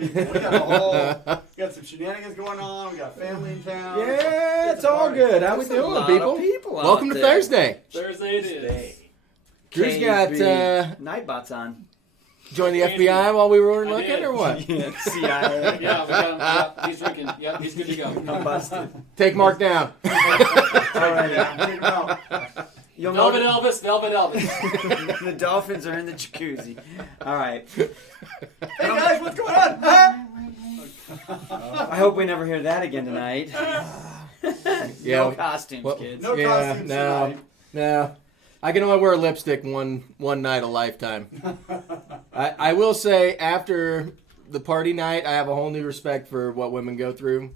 We got some shenanigans going on. We got family in town. Yeah, it's all good. How we doing, people? Welcome to Thursday. Thursday it is. Drew's got Nightbots on. Join the FBI while we were looking, or what? Yeah, CIA. Yeah, we got him. He's drinking. Yeah, he's good to go. I'm busted. Take Mark down. All right, take him out. Velvet Elvis. The dolphins are in the jacuzzi. All right. Hey guys, what's going on? I hope we never hear that again tonight. No costumes, kids. No costumes tonight. No. I can only wear lipstick one night a lifetime. I will say, after the party night, I have a whole new respect for what women go through.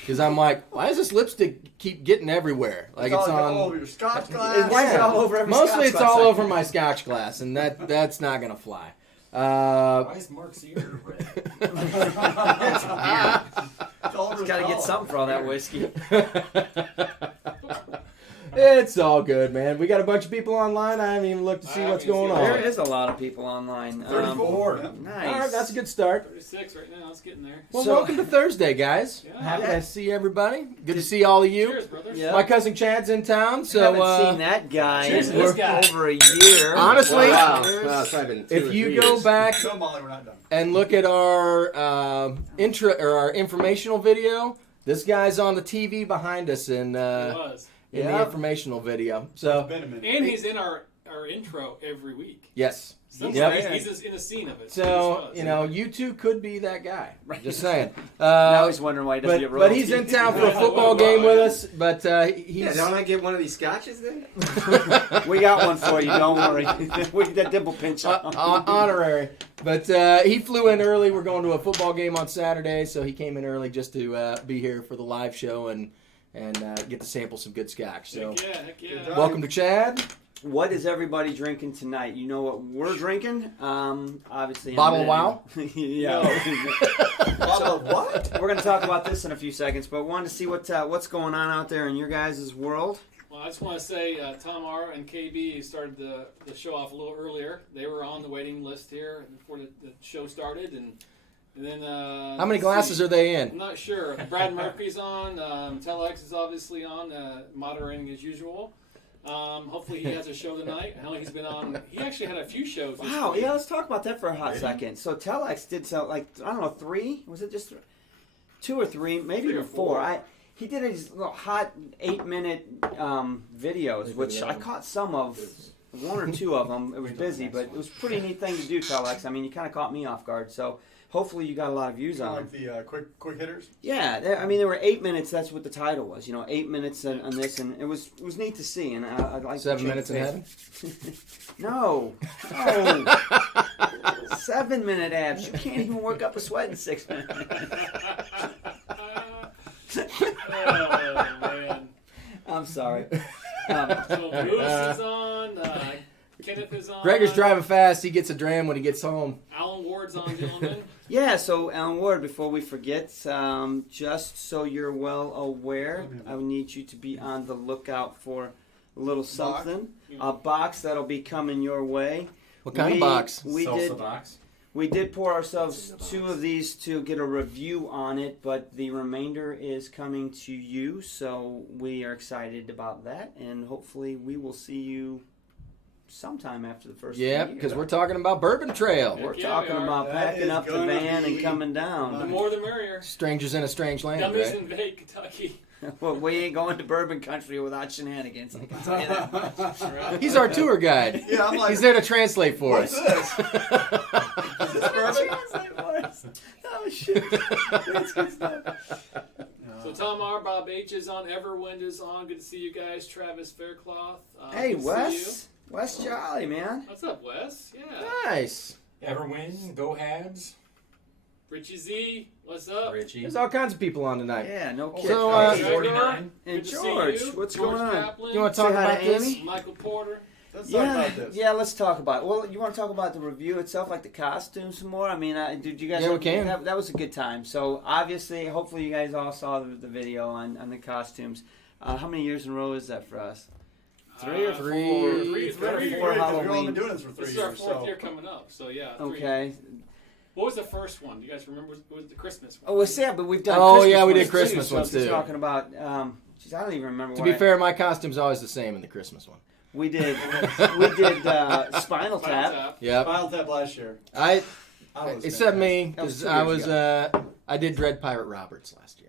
Because I'm like, why does this lipstick keep getting everywhere? Like it's on all over your Scotch glass. Why is it all over every Mostly Scotch it's glass all I over can- my Scotch glass, and that's not gonna fly. Why is Mark's ear red? It's all over his Got to get collar. something for all that whiskey. It's all good, man. We got a bunch of people online. I haven't even looked to see what's going on. There is a lot of people online. 34. Nice. All right, that's a good start. 36 right now. It's getting there. Well, So- welcome to Thursday, guys. Yeah. Happy to see everybody. Good to see all of you. Cheers, brothers. Yeah. My cousin Chad's in town, I so haven't seen that guy cheers in to this guy. over a year. Honestly, It's probably been 2 or if 3 you go years. back Show Molly we're not done. and look at our intro or our informational video, this guy's on the TV behind us in He was. the Yeah. informational video. So Been a minute. And he's in our intro every week. yes. Sometimes Yep. he's just in a scene of it. So you two could be that guy. Just saying. Now he's wondering why he doesn't get But he's in town for a football game with us. But he's Yeah, don't I get one of these scotches then? We got one for you. Don't worry. We get that dimple pinch on. honorary. But he flew in early. We're going to a football game on Saturday, so he came in early just to be here for the live show and get to sample some good Scotch. So Heck yeah. welcome to Chad. What is everybody drinking tonight? You know what we're drinking? Obviously. Bottle of Wow? Yeah. Bottle of what? We're going to talk about this in a few seconds, but wanted to see what's going on out there in your guys' world. Well, I just want to say Tom R. and KB started the show off a little earlier. They were on the waiting list here before the show started. And then... How many glasses are they in? I'm not sure. Brad Murphy's on. Telex is obviously on, moderating as usual. Hopefully he has a show tonight. I know he's been on. He actually had a few shows. This Wow, week. yeah, let's talk about that for a hot second. So Telex did I don't know, 3? Was it just 2 or 3? Maybe 3 or even 4. 4. He did these little hot 8-minute videos, which I caught some of, 1 or 2 of them. It was busy, but it was a pretty neat thing to do, Telex. I mean, you kind of caught me off guard. So hopefully you got a lot of views on Like it. the quick hitters. Yeah, there were 8 minutes. That's what the title was. 8 minutes on this, and it was neat to see. And I like 7 minutes in heaven. No. 7-minute abs. You can't even work up a sweat in 6 minutes. Oh man. I'm sorry. So Bruce is on. Kenneth is on. Gregor's driving fast. He gets a dram when he gets home. Alan Ward's on Gilliman. Yeah, so Alan Ward, before we forget, just so you're well aware, I would need you to be on the lookout for a little something. A box that'll be coming your way. What kind of box? Salsa box. We did pour ourselves 2 of these to get a review on it, but the remainder is coming to you, so we are excited about that, and hopefully we will see you sometime after the first. Yeah, of the year. because we're talking about Bourbon Trail. We're Yeah, talking we are. about That packing is up the gonna van and be coming The down. more the merrier. Strangers in a strange land, Dummies right? invade Kentucky. Well, we ain't going to bourbon country without shenanigans. I can tell you that much. That's right. He's our tour guide. Yeah, I'm like, He's there to translate for what's us. this? Is this bourbon? Oh shit! That's good stuff. So Tom R, Bob H is on, Everwind is on. Good to see you guys. Travis Faircloth. Hey, good to see Wes. Wes Jolly, man. you. What's up, Wes? Yeah. Nice. Everwin, Go Habs, Richie Z, what's up? Richie. There's all kinds of people on tonight. Yeah, no kidding. So, Gregor, 49. and good to see George, you. what's George going on? Kaplan, You want to talk Say hi about to this? Amy? Michael Porter. Let's talk Yeah, about this. yeah. Let's talk about it. Well, you want to talk about the review itself, like the costumes, some more? I mean, did you guys? Yeah, we can. That was a good time. So obviously, hopefully, you guys all saw the video on the costumes. How many years in a row is that for us? Three or Three. four? Three, Three or three. four We've all Halloween. been doing this for 3 This years. is our fourth so. year coming up, so yeah. 3. Okay. What was the first one? Do you guys remember? It was the Christmas one. Oh, well, yeah, but we've done. Oh, Christmas yeah, we did ones, Christmas too, ones, so just too. talking about. Geez, I don't even remember. To what be I- fair, my costume's always the same in the Christmas one. we did. Spinal Final Tap. Tap. Yep. Final Tap last year. I I was except me That was because 2 I years was I did Dread Pirate Roberts last year.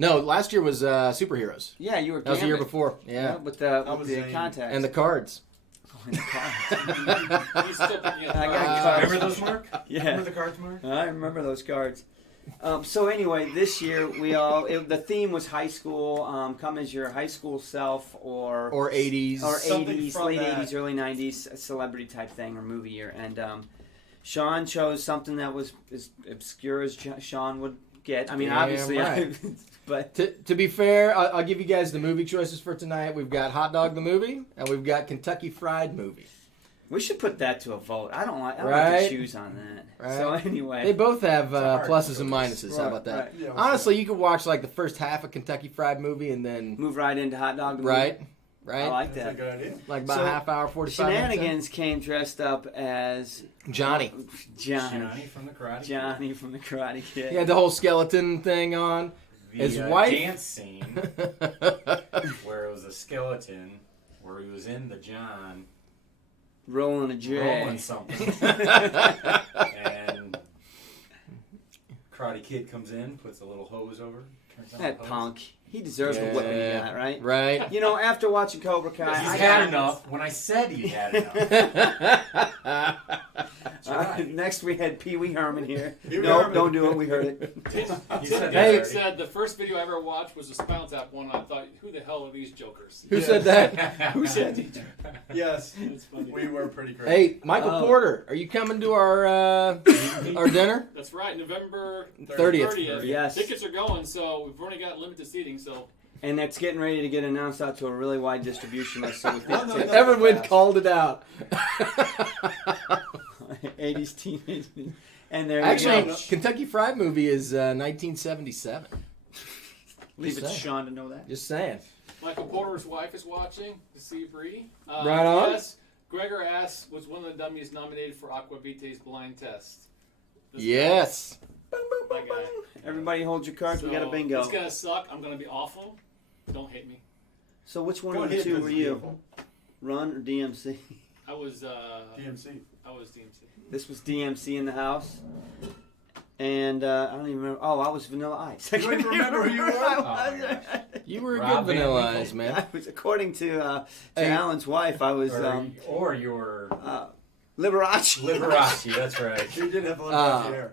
No, last year was superheroes. Yeah, you were. That was the year Gambit. before. Yeah, with I the was Zane. contacts and the cards. Oh, and the cards. He's still picking up I got cards. cards. Remember those, Mark? Yeah. Remember the cards, Mark? I remember those cards. So anyway, this year the theme was high school. Come as your high school self, or 80s. or Something 80s, from late that. 80s, early 90s, a celebrity type thing or movie year. And Sean chose something that was as obscure as Sean would get. I mean, Damn obviously, right. but To be fair, I'll give you guys the movie choices for tonight. We've got Hot Dog the movie, and we've got Kentucky Fried movie. we should put that to a vote. I don't like Right. to choose on that. Right. So anyway, They both have hard pluses and choice. minuses. How about that? Right. Yeah, Honestly, you could watch like the first half of Kentucky Fried movie and then move right into hot dog. the right, movie. right, I like That's a that. good idea. like about So, half hour, 45 minutes. Shenanigans came dressed up as in. Johnny. Johnny. from the Karate Kid. Johnny from the Karate Kid. He had the whole skeleton thing on. The His wife. dance scene where it was a skeleton, where he was in the John Rolling a J. rolling something, and Karate Kid comes in, puts a little hose over, turns on That the hose. punk. He deserves the whipping he got, right? Right. You know, after watching Cobra Kai, He's I had got- enough. When I said he had enough. That's right. Next, we had Pee Wee Herman here. Pee Wee No, Herman. don't do it. We heard it. He Tim said Hey. that said the first video I ever watched was a Spinal Tap one. I thought, who the hell are these jokers? Who Yeah. said that? Who said Yes, It's funny. we were pretty crazy. Hey, Michael Oh. Porter, are you coming to our dinner? That's right, November 30th. 30th. Yes. Tickets are going, so we've only got limited seating, so And that's getting ready to get announced out to a really wide distribution list. So we Well, think no, tickets- no. Everyone called it out. 80s teenage. And there Actually, you go. Kentucky Fried movie is 1977. Leave it to saying. Sean to know that. Just saying. Michael Porter's wife is watching to see Bree. Right on. Yes, Gregor asks, was one of the dummies nominated for Aquavita's blind test? This Yes. Boom, boom, My boom, guy. boom. Everybody hold your cards. We got a So, bingo. It's gonna suck. I'm gonna be awful. Don't hate me. So which one Go of the ahead, two this were is you? beautiful. Run or DMC? I was DMC. I was DMC. This was DMC in the house. And I don't even remember. Oh, I was Vanilla Ice. I You don't even remember who you were? I Oh, my was. gosh. You were a Rob good Van Vanilla Winkle. Eyes, man. I was, according to Hey. Alan's wife, I was Or your Liberace. Liberace, that's right. She did have a Uh, little hair.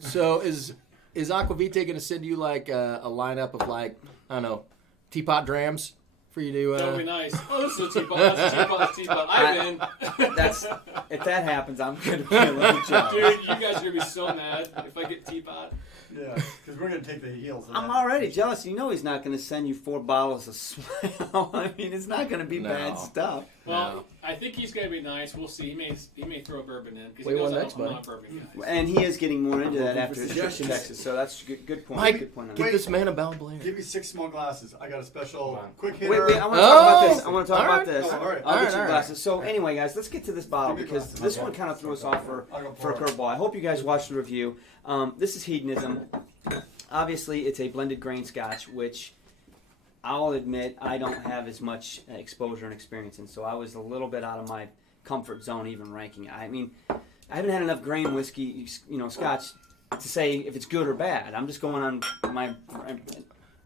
So is Aquavita going to send you like a lineup of like, I don't know, teapot drams for you to? That would be nice. Oh, this is a teapot. That's a teapot. That's a teapot. I'm in. That's if that happens, I'm gonna be a little jealous. Dude, you guys are gonna be so mad if I get teapot. Yeah, because we're gonna take the heels. Of I'm that. already jealous. You know he's not going to send you 4 bottles of swell. I mean, it's not going to be No. bad stuff. Well, No. I think he's gonna be nice. We'll see. He may throw a bourbon in because Wait, he knows what I'm, next, I'm buddy? not a bourbon guy. And he is getting more into that looking after for his trip to suggestions. Texas. So that's a good point. Mike, Good point on Give that. this man a Bell Blair. Give me 6 small glasses. I got a special Come on. quick hitter. Wait, I want to talk about Oh, this. I want to talk all about right. this. Oh, all right. I'll All get right, you all glasses. So anyway, guys, let's get to this bottle Give me because glasses. this Okay. one kind of threw us off for I'll go a pour it. curveball. I hope you guys watched the review. This is Hedonism. Obviously, it's a blended grain Scotch, which I'll admit I don't have as much exposure and experience, and so I was a little bit out of my comfort zone even ranking it. I mean, I haven't had enough grain whiskey, Scotch, to say if it's good or bad. I'm just going on my.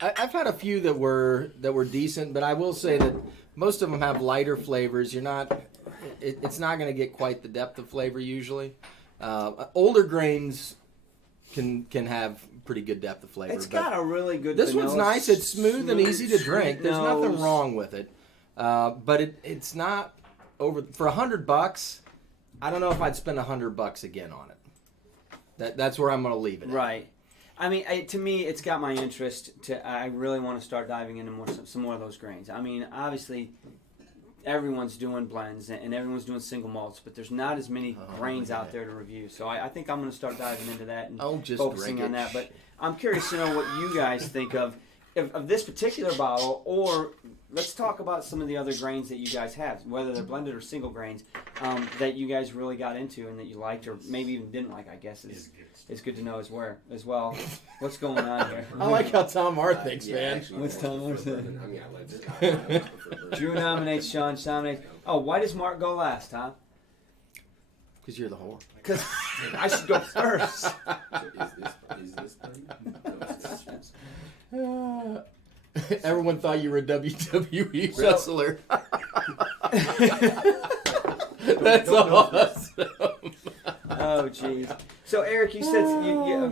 I've had a few that were decent, but I will say that most of them have lighter flavors. It's not going to get quite the depth of flavor usually. Older grains can have pretty good depth of flavor. It's got a really good. This one's nice. It's smooth and easy to drink. There's nothing nose. wrong with it, but it's not over for $100. I don't know if I'd spend $100 again on it. That's where I'm going to leave it. Right. I mean, to me, it's got my interest. I really want to start diving into some more of those grains. I mean, obviously, everyone's doing blends and everyone's doing single malts, but there's not as many grains out there to review. So I think I'm going to start diving into that and just focusing on that. But I'm curious to know what you guys think of this particular bottle, or let's talk about some of the other grains that you guys have, whether they're blended or single grains, that you guys really got into and that you liked or maybe even didn't like, I guess is good to know as well. What's going on here? I like how Tom R thinks, man. What's Tom R saying? I mean, I prefer Drew nominates, Sean nominates. Oh, why does Mark go last, huh? Because you're the whore. Because I should go first. So is this thing? No, it's Everyone thought you were a WWE wrestler. That's awesome. Oh, jeez. So, Eric, you said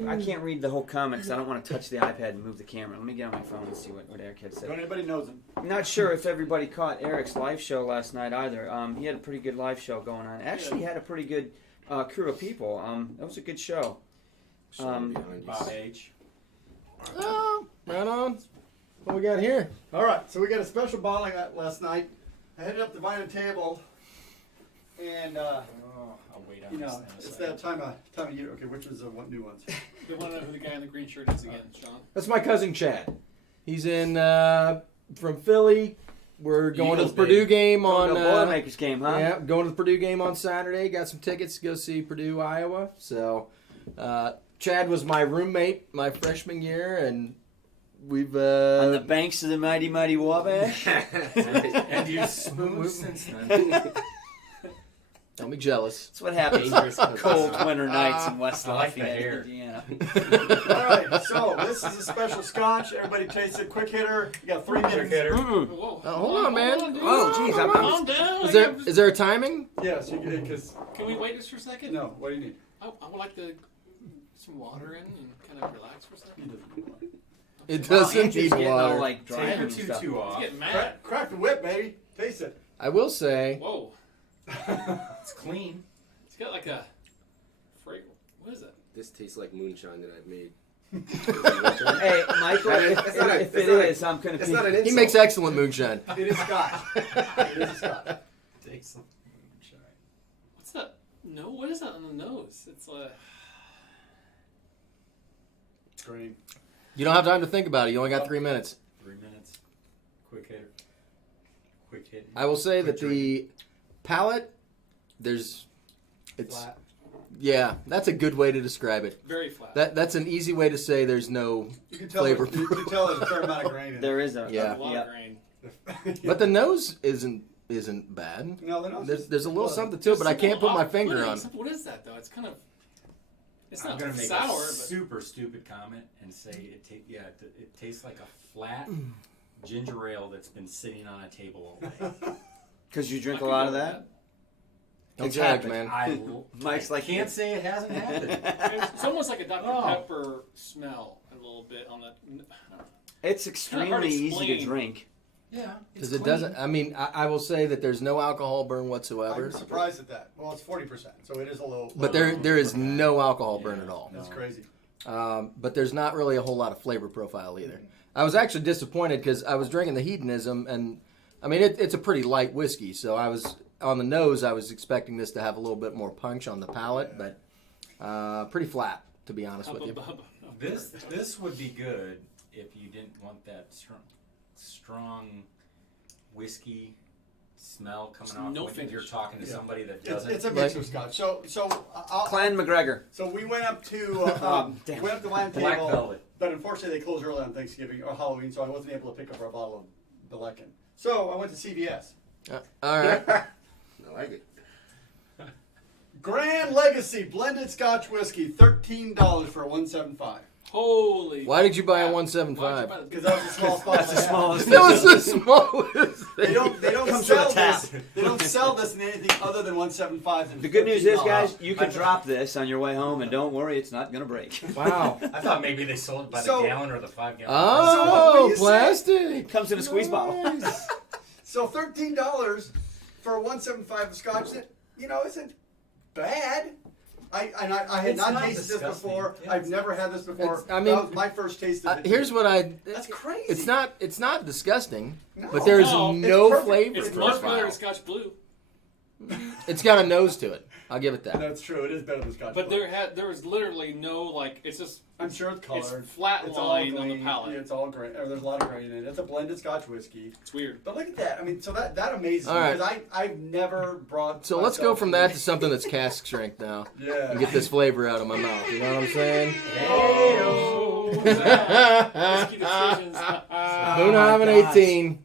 I can't read the whole comment because I don't want to touch the iPad and move the camera. Let me get on my phone and see what Eric had said. Don't anybody knows him. I'm not sure if everybody caught Eric's live show last night either. He had a pretty good live show going on. Actually, he had a pretty good crew of people. That was a good show. Bob H. Oh, right on. What we got here? All right, so we got a special bottle I got last night. I headed up the Vine table, and I'll wait on this. it's that time of year. Okay, which ones are what new ones? We want to know who the guy in the green shirt is again, Sean. That's my cousin Chad. He's in from Philly. We're going Eagles, to the Purdue baby. game on. Going to Boilermakers game, huh? Yeah, going to the Purdue game on Saturday. Got some tickets to go see Purdue, Iowa. So, Chad was my roommate my freshman year, and we've On the banks of the mighty, mighty Wabash. And you've smooth since then. don't be jealous. That's what happens on cold winter nights in West I like the Lafayette, hair. Indiana. All right, so this is a special Scotch. Everybody taste it. Quick hitter. You got 3 minutes. Whoa. hold on, man. dude. Oh, geez, I'm- Calm down. Is there a timing? Yes, you can. Because Can we wait just for a second? no, what do you need? I would like to some water in and kind of relax for a He second. doesn't need water. It Well, doesn't Andrew's need getting all, water. like, Take driving your and stuff. tutu He's off. getting mad. Crack the whip, baby. Taste it. I will say, Whoa. It's clean. It's got like a fragrance. What is it? This tastes like moonshine that I've made. Hey, Michael, It's not a- if it's it not a- is, I'm going to It's not an he insult. makes excellent moonshine. It is Scotch. It is a Scotch. Take some moonshine. What's that? No, what is that on the nose? It's like Green. You don't have time to think about it. You only got 3 minutes. 3 minutes. Quick hitter. Quick hit. I will say that Quick the palate, it's Flat. yeah, that's a good way to describe it. very flat. That's an easy way to say there's no You can tell. flavor. You can tell there's a fair amount of grain in There is a Yeah. a lot of grain. it. But the nose isn't bad. no, they're not. There's a little something to it, but I can't put my finger on. What is that though? It's kind of. It's I'm not gonna make sour, a but super stupid comment and say it tastes like a flat ginger ale that's been sitting on a table all day. because you drink I a could lot go of with that. Don't It's judge, happened. man. Mike's like, can't say it hasn't happened. It's almost like a Dr. Oh. Pepper smell a little bit on the. It's hard to extremely easy to explain. drink. Yeah, Because it doesn't. I mean, I will say that there's no alcohol burn whatsoever. I'm surprised at that. Well, it's 40%, so it is a little. But there is no alcohol burn at all. That's crazy. But there's not really a whole lot of flavor profile either. I was actually disappointed because I was drinking the Hedonism, and I mean it's a pretty light whiskey. So I was on the nose. I was expecting this to have a little bit more punch on the palate, but pretty flat, to be honest with you. This would be good if you didn't want that strong whiskey smell coming There's off no when finish. you're talking to somebody that It's, doesn't? it's a mix of Scotch. So Clan McGregor. So we went up to Damn. went up to Wine Black Table, velvet. but unfortunately they closed early on Thanksgiving or Halloween, so I wasn't able to pick up our bottle of Belecken. So I went to CVS. All right. I like it. Grand Legacy blended Scotch whiskey, $13 for a 175. Holy. Why did you buy a crap. Why'd you 175? buy the- Because that was the small spot. That's the smallest. That was the smallest They thing. don't Comes with sell a tap. this. They don't sell this in anything other than 175s. The good news is, $13. guys, you can drop this on your way home, and don't worry, it's not gonna break. Wow. I thought maybe they sold it by So- the gallon or the 5 gallon. So what Oh, do you say? plastic. It comes in a squeeze bottle. Nice. So $13 for a 175 of Scotch that isn't bad. I had It's not not tasted this disgusting. before. Yeah, I've never had this before. I mean, that was my first taste of it. Here's what That's crazy. It's not disgusting, No. but there's No, no, it's perfect. flavor It's much better profile. than Scotch Blue. It's got a nose to it. I'll give it that. That's true. It is better than Scotch. But Blue. there was literally no, it's just, I'm sure it's it's colored. flat It's all line on the grain. palate. Yeah, it's all grain. Or there's a lot of grain in it. It's a blended Scotch whiskey. It's weird. But look at that. I mean, so that amazes All me right. because I've never brought. So let's go from that to something that's cask strength now Yeah. and get this flavor out of my mouth. You know what I'm saying? Oh, Whiskey decisions. Boonhaven 18.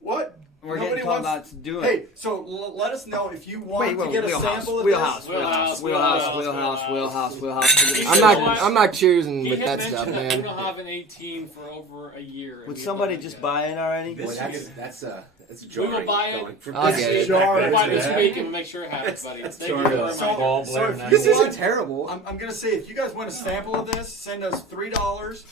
What? We're Nobody getting told wants- not to do it. Hey, so let us know if you want to get a sample of wheelhouse, this. wheelhouse, Wheelhouse, wheelhouse, wheelhouse, wheelhouse. I'm not choosing He with had that stuff, mentioned man. Boonhaven 18 for over a year. Would somebody just buy it already? Boy, that's We jarring. will buy going it. from I'll this get it. to that. We'll buy it That's this it. week and make sure it happens, buddy. Thank you Sort very of much. ball So Blair if you night. This want- isn't terrible. I'm gonna say if you guys want a sample of this, send us $3,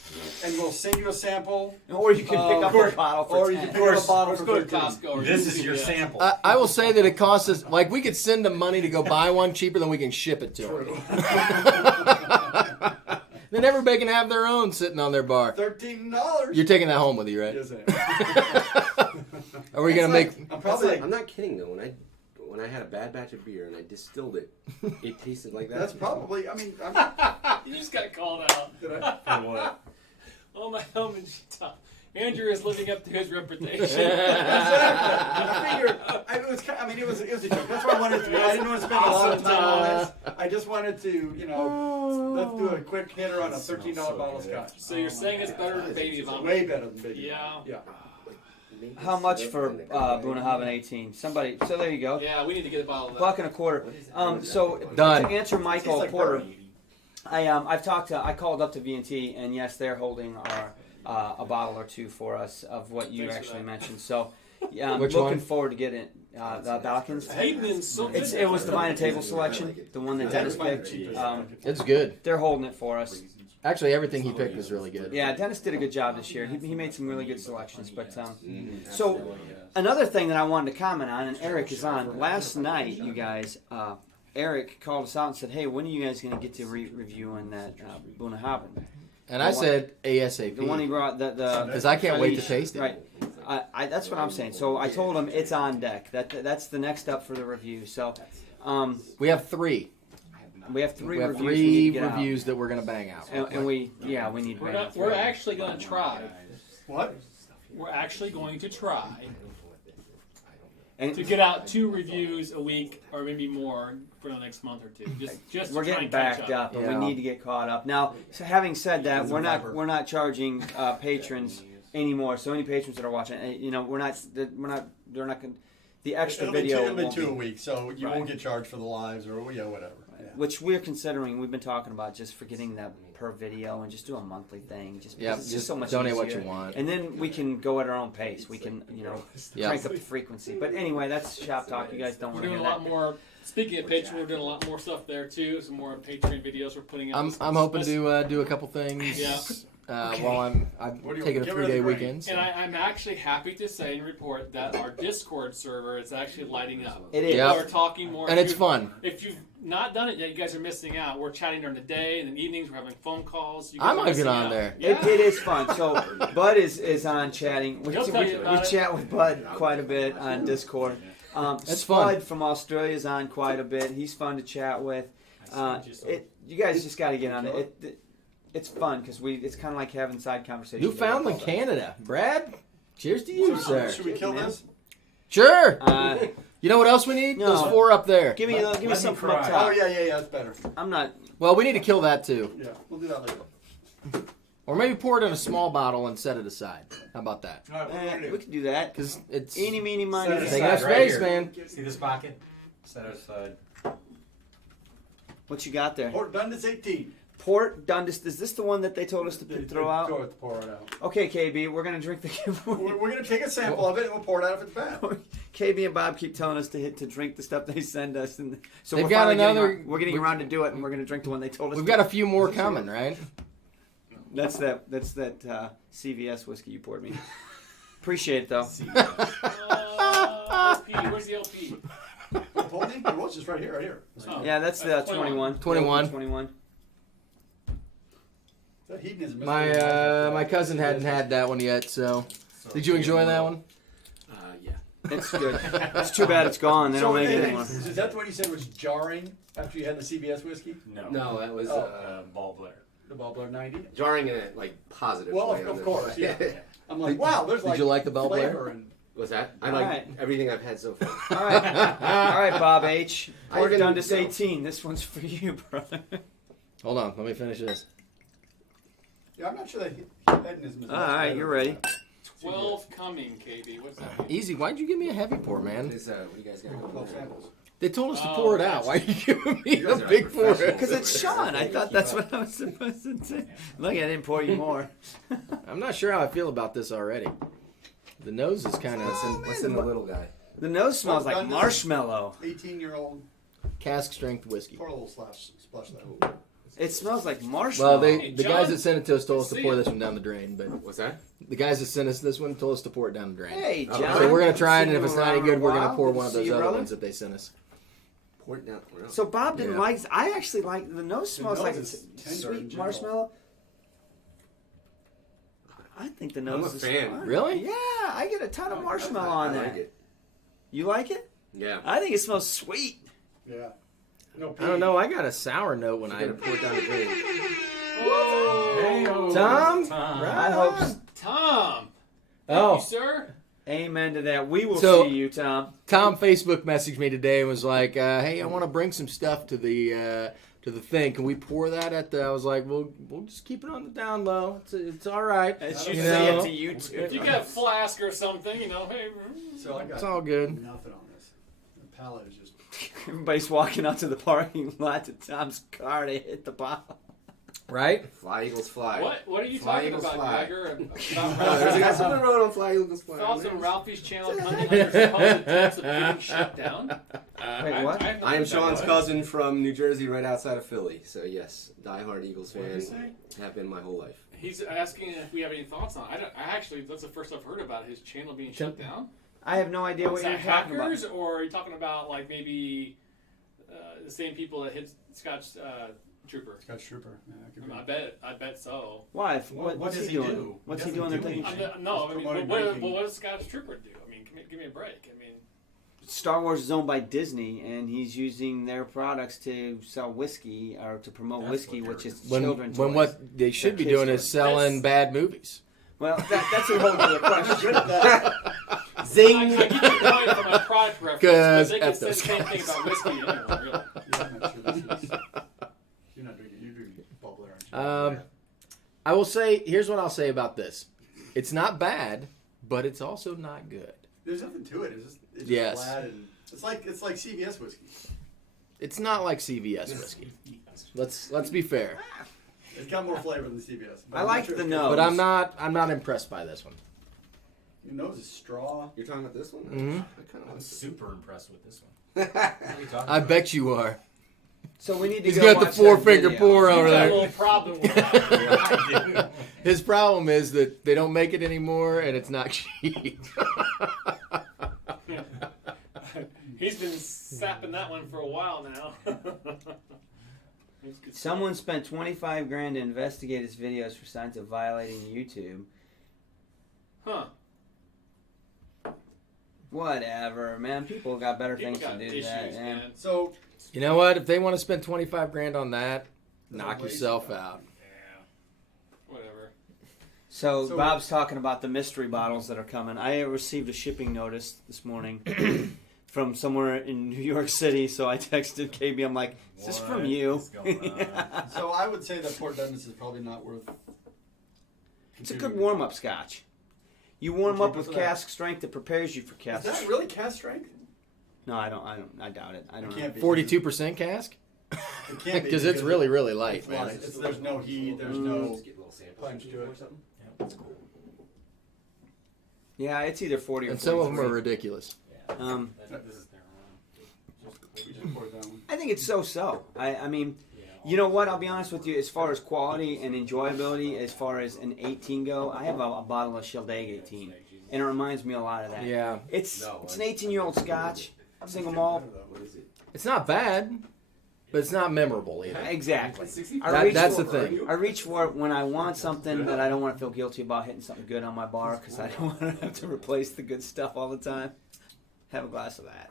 and we'll send you a sample. Or you can pick up a bottle for Or you 10. can pick up a bottle Let's for go to 13. Costco. Or This is your UPS. sample. I will say that it costs us, we could send them money to go buy one cheaper than we can ship it to them. True. Then everybody can have their own sitting on their bar. $13. You're taking that home with you, right? Yes, I am. Are we going to make... I'm probably like, I'm not kidding though. When I had a bad batch of beer and I distilled it, it tasted like that. that's probably. I mean, You just got called out. did I? For what? Oh my helmet, Andrew is living up to his reputation. I figured. It was a joke. That's why I wanted to. I didn't want to spend a lot of time on this. I just wanted to, let's do a quick hitter on a $13 bottle of Scotch. So you're saying it's better than baby vomit? Way better than Big. Yeah. Yeah. How much for Boonhaven 18? Somebody. So there you go. Yeah, we need to get a bottle of that. $1.25. So Done. to answer Michael Tastes like Porter, bourbon. I called up to V&T, and yes, they're holding a bottle or two for us of what you Thanks for actually that. mentioned. So yeah, I'm Which looking one? forward to getting the Balkans. Hayden's so good. It was the Vine and Table selection, the one that Dennis That might picked. be cheapest. It's good. They're holding it for us. Actually, everything he picked was really good. Yeah, Dennis did a good job this year. He made some really good selections. But so another thing that I wanted to comment on, and Eric is on. Last night, you guys, Eric called us out and said, "Hey, when are you guys going to get to reviewing that Boonhaven?" And I said The one he ASAP. brought, Because I can't wait to taste it. Right. That's what I'm saying. So I told him it's on deck. That's the next up for the review. So We have three. we have three We have reviews. we need three to get out. reviews that we're going to bang out. And we need. We're actually going to try. What? We're actually going to try And to get out 2 reviews a week or maybe more for the next month or two. Just we're to try getting and catch backed up, and Yeah. we need to get caught up. Now, so having said that, we're not charging patrons anymore. So any patrons that are watching, they're not going. The extra video It'll be won't 2 a be, week, so you Right. won't get charged for the lives or whatever. Yeah. which we're considering. We've been talking about just for getting that per video and just do a monthly thing. Just Yeah, because it's just so much donate what easier. you want. And then we can go at our own pace. We can, Yeah. crank up the frequency. But anyway, that's shop talk. You guys don't We're want to doing hear a lot that. more. Speaking of Patreon, we're doing a lot more stuff there too. Some more Patreon videos we're putting out. I'm hoping to do a couple things Yeah. while I'm What do you- taking a get rid of 3-day the grain. weekend. so- And I'm actually happy to say and report that our Discord server is actually lighting up. It is. Yep. People are talking more. And If it's you- fun. If you've not done it yet, you guys are missing out. We're chatting during the day and in the evenings. We're having phone calls. You guys I are might missing get on out. there. Yeah. It is fun. So Bud is on chatting. We He'll tell you about it. chat with Bud quite a bit on Discord. It's Spud fun. from Australia is on quite a bit. He's fun to chat with. You guys just got to get on it. It's fun because it's kind of like having side conversations. Newfoundland, Canada. Brad, cheers to you, sir. Should we kill Man. this? Sure. Uh, You know what else we need? No. Those 4 up there. give me Let me some from try. up Oh top. yeah, that's better. I'm not. Well, we need to kill that too. Yeah, we'll do that later. Or maybe pour it in a small bottle and set it aside. How about that? All right, what are we gonna do? We can do that. Because it's Eeny, meeny, Set miny. it taking aside up right space, here. man. See this pocket? Set it aside. What you got there? Port Dundas 18. Port Dundas. Is this the one that they told us to throw out? Pour it out. Okay, KB, we're gonna drink the. We're gonna take a sample of it and we'll pour it out if it's bad. KB and Bob keep telling us to drink the stuff they send us, and so They've we're got finally another- we're getting around to do it, and we're gonna drink the one they told us. we've to. got a few more coming, right? That's that CVS whiskey you poured me. Appreciate it though. LP, where's the LP? Hold me? It was just right here. Oh. Yeah, that's the 21. 21. 21. That hedonism. My cousin hadn't had that one yet, so. Did you enjoy that one? Yeah. It's good. It's too bad it's gone. They don't make it anymore. Is that the one you said was jarring after you had the CBS whiskey? No. No, that was Ball Blair. The Ballblower 90? jarring in a positive Well, way. of course, yeah. I'm like, wow, there's Did like you like the Bell Blair? flavor and What's that? I All like right. everything I've had so far. All right, Bob H. I Port even- Dundas 18. This one's for you, brother. Hold on, let me finish this. yeah, I'm not sure that hedonism is. All right, you're ready. 12 coming, KB. What's that mean? Easy, why'd you give me a heavy pour, man? What do you guys got going 12 on? samples. They told us to Oh, pour it out. Why are you giving me You guys a are big like pour? professionals. Because it's Sean. I thought that's what I was supposed to say. Look, I didn't pour you more. I'm not sure how I feel about this already. The nose is kind of What's in the little guy? The nose smells like Dundas. marshmallow. 18-year-old, cask strength whiskey. pour a little splash that. It smells like marshmallow. Well, Hey, the John, guys that sent it to us told us to see pour it. this one down the drain, but What's that? the guys that sent us this one told us to pour it down the drain. Hey, Oh, John. So we're gonna try it, Seen and if you it's not any around good, a we're gonna while. pour Good one to of see those you, other brother. ones that they sent us. Pour it down. Well, So Bob didn't Yeah. like. I actually like the nose. Smells nose like is it's tender in sweet general. marshmallow. I think the nose I'm a is fan. fine. Really? Yeah, I get a ton of marshmallow I on there. like it. You like it? Yeah. I think it smells sweet. Yeah. No, I don't know. I got a sour note when I'm I. gonna pour it down the drain. Whoa! Tom? I hope. Tom! Thank Oh, you, sir. Amen to that. We will So- see you, Tom. Tom Facebook messaged me today and was like, "Hey, I want to bring some stuff to the thing. Can we pour that at the?" I was like, "We'll just keep it on the down low. It's all right. As you you say say know. it to you too. If you got a flask or something, you know, hey. So I got It's all good." nothing on this. The palate is just. Everybody's walking out to the parking lot to Tom's car to hit the bottle. Right? Fly Eagles Fly. What are you Fly talking Eagles about, fly. Gregor? Oh, there's a guy on the road on Fly Eagles Fly. Thoughts on Ralphie's channel coming under supposed attempts of getting shut down? Wait, what? have not I am heard that Sean's one. cousin from New Jersey, right outside of Philly. So yes, diehard Eagles What did fan. he say? Have been my whole life. He's asking if we have any thoughts on it. I actually, that's the first I've heard about his channel being shut down. I have no idea what Is you're that talking about. hackers, or are you talking about like maybe the same people that hit Scotch Trooper? Scotch Trooper. Yeah, that could be. I bet so. Why? What What's does he he doing? do? What's He he doing? doesn't That do they- anything. No, He's I mean, promoting what drinking. does Scotch Trooper do? I mean, give me a break. I mean, Star Wars is owned by Disney, and he's using their products to sell whiskey or to promote That's whiskey, what which they're is When children's when toys. what they should be Kids doing toys. is selling bad movies. Well, that's a whole other question. Good at that. I Zing. keep it going for my product reference 'Cause because they can F say the those same guys. thing about whiskey anymore, really. Yeah, I'm not sure this is. You're not drinking. You're drinking Ball Blair, aren't you? I will say, here's what I'll say about this. It's not bad, but it's also not good. There's nothing to it. It's just Yes. flat and it's like CVS whiskey. It's not like CVS whiskey. Let's be fair. It's got more flavor than CVS. But I I'm not like sure the it's- nose. But I'm not impressed by this one. Your nose is straw. You're talking about this one? Mhm. I kind of I'm want to. super impressed with this one. What are you talking I about? bet you are. So we need to He's go got the watch four that finger video. pour You've over got a there. little problem with that. His problem is that they don't make it anymore, and it's not cheap. He's been sapping that one for a while now. It's good stuff. Someone spent 25 grand to investigate his videos for signs of violating YouTube. Huh. Whatever, man. People got better People things got to do issues, than that. man. So You know what? If they want to spend 25 grand on that, knock waste yourself of it. out. Yeah. Whatever. So, So- Bob's talking about the mystery bottles that are coming. I received a shipping notice this morning from somewhere in New York City, so I texted KB. I'm like, "Is this from you?" What is going on? So I would say that Port Douglas is probably not worth. It's a good warm-up Scotch. You warm Okay, up with what's that? cask strength. It prepares you for Is cask. that really cast strength? No, I don't. I doubt it. I don't It know. can't be. 42% cask? It can't be Because it's really, really light, it's man. lost. There's no heat. There's no Just get a little sample punch to it. or something. Yeah, that's cool. Yeah, it's either 40 or And some of them are 43. ridiculous. Yeah. Um, This is their We just poured that one. I think it's so-so. I mean, Yeah, you know what? I'll be honest with you. As far as quality and enjoyability, as far as an 18 go, I have a bottle of Sheldag 18, and it reminds me a lot of that. Yeah. It's No, an 18-year-old Scotch, single malt. What is it? It's not bad, but it's not memorable either. Exactly. That's the thing. I reach for it when I want something that I don't want to feel guilty about hitting something good on my bar because I don't want to have to replace the good stuff all the time. Have a glass of that.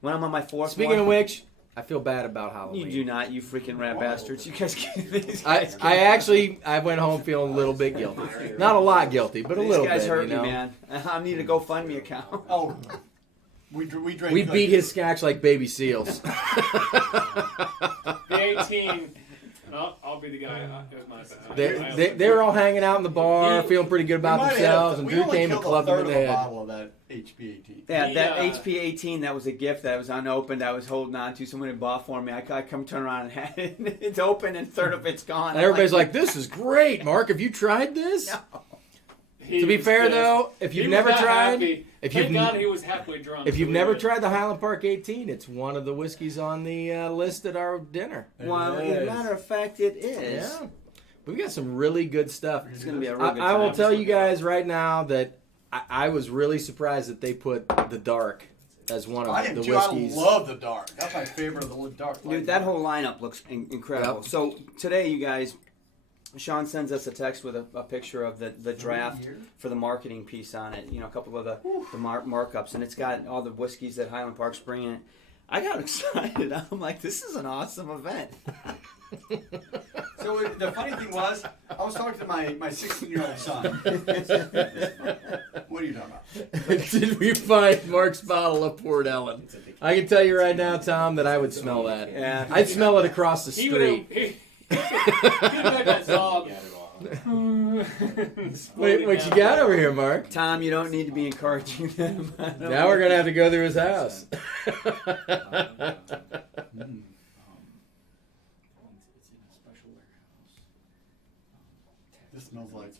When I'm on my fourth Speaking one, of which, I feel bad about Halloween. you do not, you freaking rat bastards. You guys get these I, guys. I went home feeling a little bit guilty. Not a lot guilty, but a These little guys bit, hurt you know. me, man. I need a GoFundMe account. Oh, we drank. We beat his scotch like baby seals. The 18. No, I'll be the guy. It was my bad. They were all hanging out in the bar, feeling pretty good about themselves, and Drew came and clubbed them in the head. Bottle of that HP 18. Yeah, that Yeah. HP 18, that was a gift that was unopened. I was holding on to. Someone had bought for me. I come turn around and had it. It's open and a third of it's gone. And everybody's like, "This is great, Mark. Have you tried this?" He To be was fair, pissed. though, if He you've was never not tried, happy. if Thank you've God he was halfway drunk. if you've so never we- tried the Highland Park 18, it's one of the whiskeys on the list at our dinner. Well, as a matter of fact, it is. Yeah, we got some really good stuff. It's going to be a real good I will time. tell you guys right now that I was really surprised that they put the dark as one of I am the too. I whiskeys. love the dark. That's my favorite of the dark. Dude, that whole lineup looks incredible. Yep. So today, you guys, Sean sends us a text with a picture of the draft for the marketing piece on it. You know, a couple of the markups, and it's got all the whiskeys that Highland Park's bringing. I got excited. I'm like, this is an awesome event. So the funny thing was, I was talking to my 16-year-old son. What are you talking about? Did we find Mark's bottle of Port Ellen? I can tell you right now, Tom, that I would smell that. Yeah. I'd smell it across the He would have. street. He had that dog. Wait, what you got over here, Mark? Tom, you don't need to be encouraging them. Now we're gonna have to go through his house. This smells like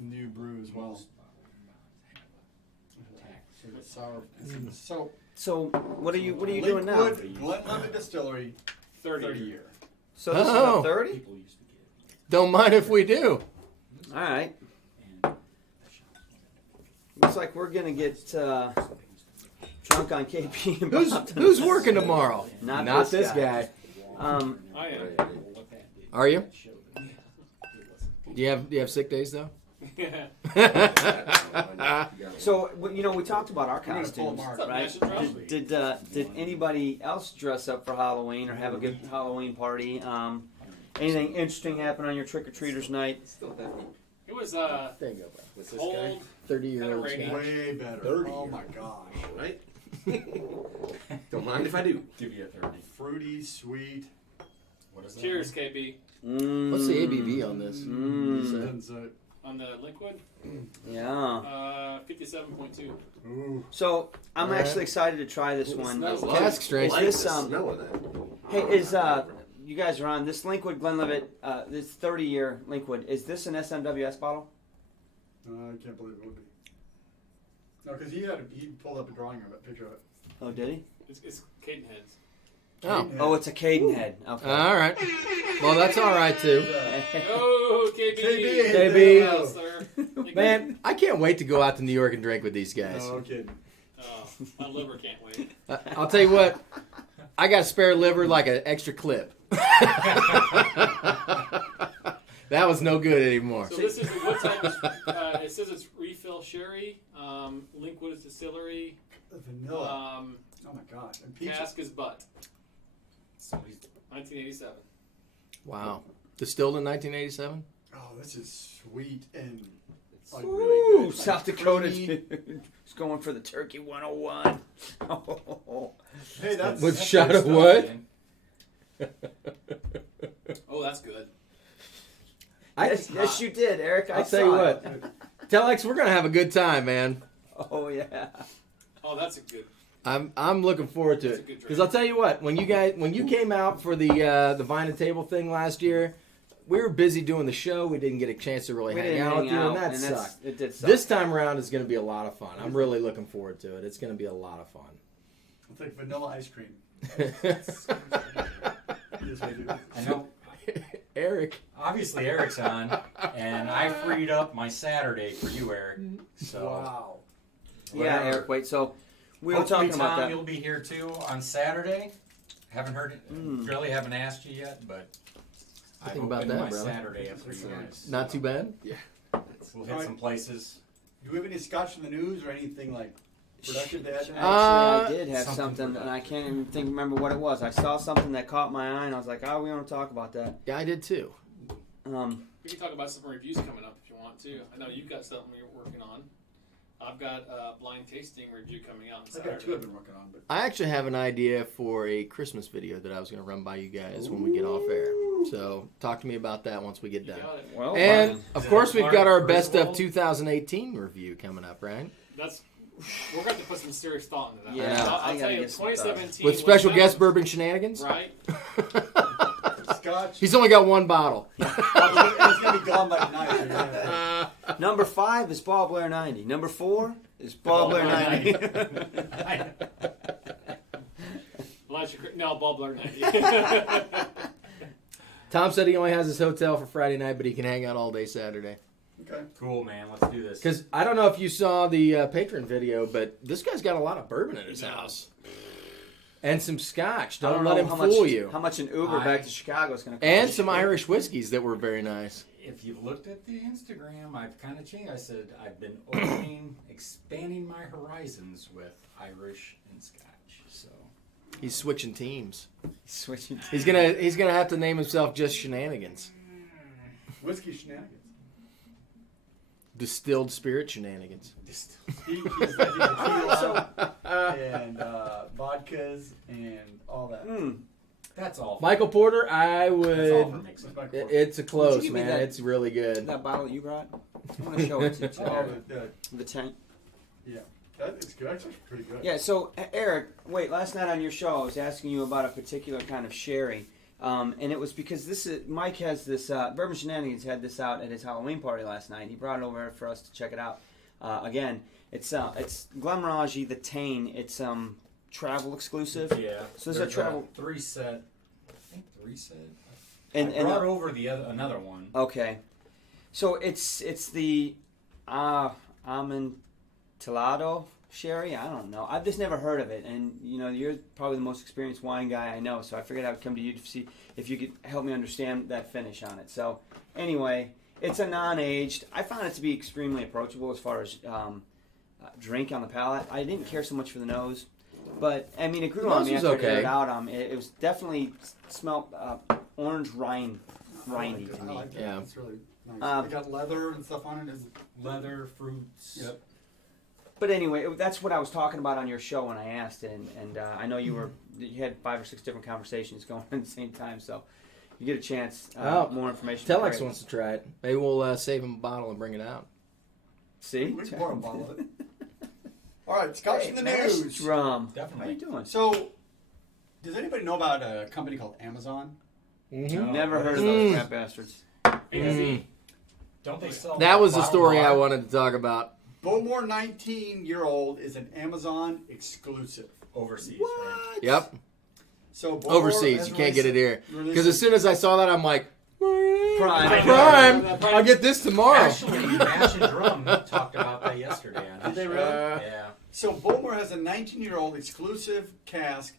new brew as well. So it's sour. So So what are you doing now? Liquid Glenlivet Distillery 30 year. So this is Oh. a 30? Don't mind if we do. All right. Looks like we're gonna get drunk on KP and Bob. Who's working tomorrow? Not this this guy. I am. Are you? Do you have sick days though? So you know, we talked about our I'm gonna pull costumes, Mark. right? Did anybody else dress up for Halloween or have a good Halloween party? Anything interesting happen on your trick or treaters night? It was There you go, bro. What's this guy? cold. 30-year-old Kinda Scotch. Way better. 30 Oh year. my gosh. Right? Don't mind if I do. Give you a 30. Fruity, sweet. What is that? Cheers, KB. What's the ABV on this? Doesn't say. On the liquid, Yeah. 57.2. Ooh. So I'm All right. actually excited to try this one. smells Cask I strength. like this, the um, smell of that. Hey, you guys are on this Linkwood Glenlivet, this 30-year Linkwood. Is this an SMWS bottle? I can't believe it would be. No, because he pulled up a drawing of it, picture of it. Oh, did he? It's Caden heads. Oh, Oh, it's a Caden head. Okay. all right. Well, that's all right too. Oh, KB. KB. Wow, sir. Man, I can't wait to go out to New York and drink with these guys. No kidding. Oh, my liver can't wait. I'll tell you what. I got a spare liver like an extra clip. That was no good anymore. So this is what type is? It says it's refill sherry. Linkwood is distillery. The vanilla. Oh my gosh. And peach. Cask is butt. Somebody's 1987. Wow. Distilled in 1987? Oh, this is sweet and like Ooh, really good. South Like Dakota creamy. dude. It's going for the Turkey 101. Hey, that's With That's shot good of stuff, what? man. Oh, that's good. Yes, you did, Eric. I'll saw tell you it. what. Telex, we're gonna have a good time, man. Oh yeah. Oh, that's a good. I'm looking forward to That's a it good drink. because I'll tell you what, when you came out for the Vine and Table thing last year, we were busy doing the show. We didn't get a chance to really hang out with you, and that sucked. It did suck. This time around is going to be a lot of fun. I'm really looking forward to it. It's going to be a lot of fun. It's like vanilla ice cream. Yes, I do. I know. Eric, Obviously, Eric's on, and I freed up my Saturday for you, Eric. So, Wow. Yeah, Eric. Wait. So we were hopefully, talking about Tom, that. you'll be here too on Saturday. Haven't heard it. Really haven't asked you yet, but I Think about opened that, my brother. Saturday up for you guys. not too bad. We'll hit some places. Do we have any Scotch in the news or anything like productive to add to that? Actually, I did have something something, for and I can't even remember what it was. I saw something that caught my eye, and I was like, "Oh, we want to talk about that." Yeah, I did too. We can talk about some reviews coming up if you want to. I know you've got something you're working on. I've got a blind tasting review coming out on I've Saturday. got two I've been working on, but I actually have an idea for a Christmas video that I was going to run by you guys when we get off air. So talk to me about that once we get You done. got it. Well, And of course, we've got our Mark best of Griswold? 2018 review coming up, right? That's we're going to put some serious thought into that. Yeah, I'll I gotta tell you, get some thought. 2017 With was special not- guest bourbon shenanigans. right? Scotch. He's only got one bottle. It's gonna be gone by tonight. Yeah. number 5 is Bob Blair 90. Number 4 is Bob Blair 90. No, Bob Blair 90. Tom said he only has his hotel for Friday night, but he can hang out all day Saturday. Okay. Cool, man. Let's do this. Because I don't know if you saw the patron video, but this guy's got a lot of bourbon in his house. And some scotch. I Don't know let him how fool much, you. How much an Uber back to Chicago is going to cost. And some Irish whiskeys that were very nice. If you've looked at the Instagram, I've kind of changed. I said I've been expanding my horizons with Irish and Scotch. So He's switching teams. Switching. He's gonna have to name himself just Shenanigans. Whiskey shenanigans. Distilled spirit shenanigans. He's tequila and vodkas and all that. that's all. Michael Porter, I That's all for would. mixing. It's a close, give me man. that- It's really good. That bottle that you brought? I want to show it to you. Oh, The tank. yeah. That is good. That's actually pretty good. Yeah, so Eric, wait, last night on your show I was asking you about a particular kind of sherry. And it was because Mike has this, Bourbon Shenanigans had this out at his Halloween party last night. He brought it over for us to check it out. Again, it's Glenmorangie, the Tane. It's travel exclusive. Yeah. So there's a travel- 3 set. I think 3 set. And I brought over another one. Okay, so it's the Amontillado sherry. I don't know. I've just never heard of it, and you're probably the most experienced wine guy I know. So I figured I would come to you to see if you could help me understand that finish on it. So anyway, it's a non-aged. I found it to be extremely approachable as far as drink on the palate. I didn't care so much for the nose, but I mean it grew on me nose after was I aired okay. it out. It was definitely smelled orange rindy to I me. like that. Yeah. It's really nice. They got leather and stuff on it. Leather, fruits. Yep. But anyway, that's what I was talking about on your show when I asked, and I know you had 5 or 6 different conversations going at the same time, so you get a chance. More information. Telex wants to try it. Maybe we'll save him a bottle and bring it out. See, We can pour a bottle of it. All right, Scotch in the news. Rum. How you Definitely. doing? So, does anybody know about a company called Amazon? Mm-hmm. Never heard of those crap bastards. Mm. Don't they sell That was the bottled story I water? wanted to talk about. Bowmore 19-year-old is an Amazon exclusive. overseas? What? Right? Yep. So Bowmore Overseas. has You can't get it here. released Because as soon as I saw that, I'm like, Prime. Prime. I'll get this tomorrow. Actually, Mash and Drum talked about that yesterday. On Did they his really? show. Yeah. So Bowmore has a 19-year-old exclusive cask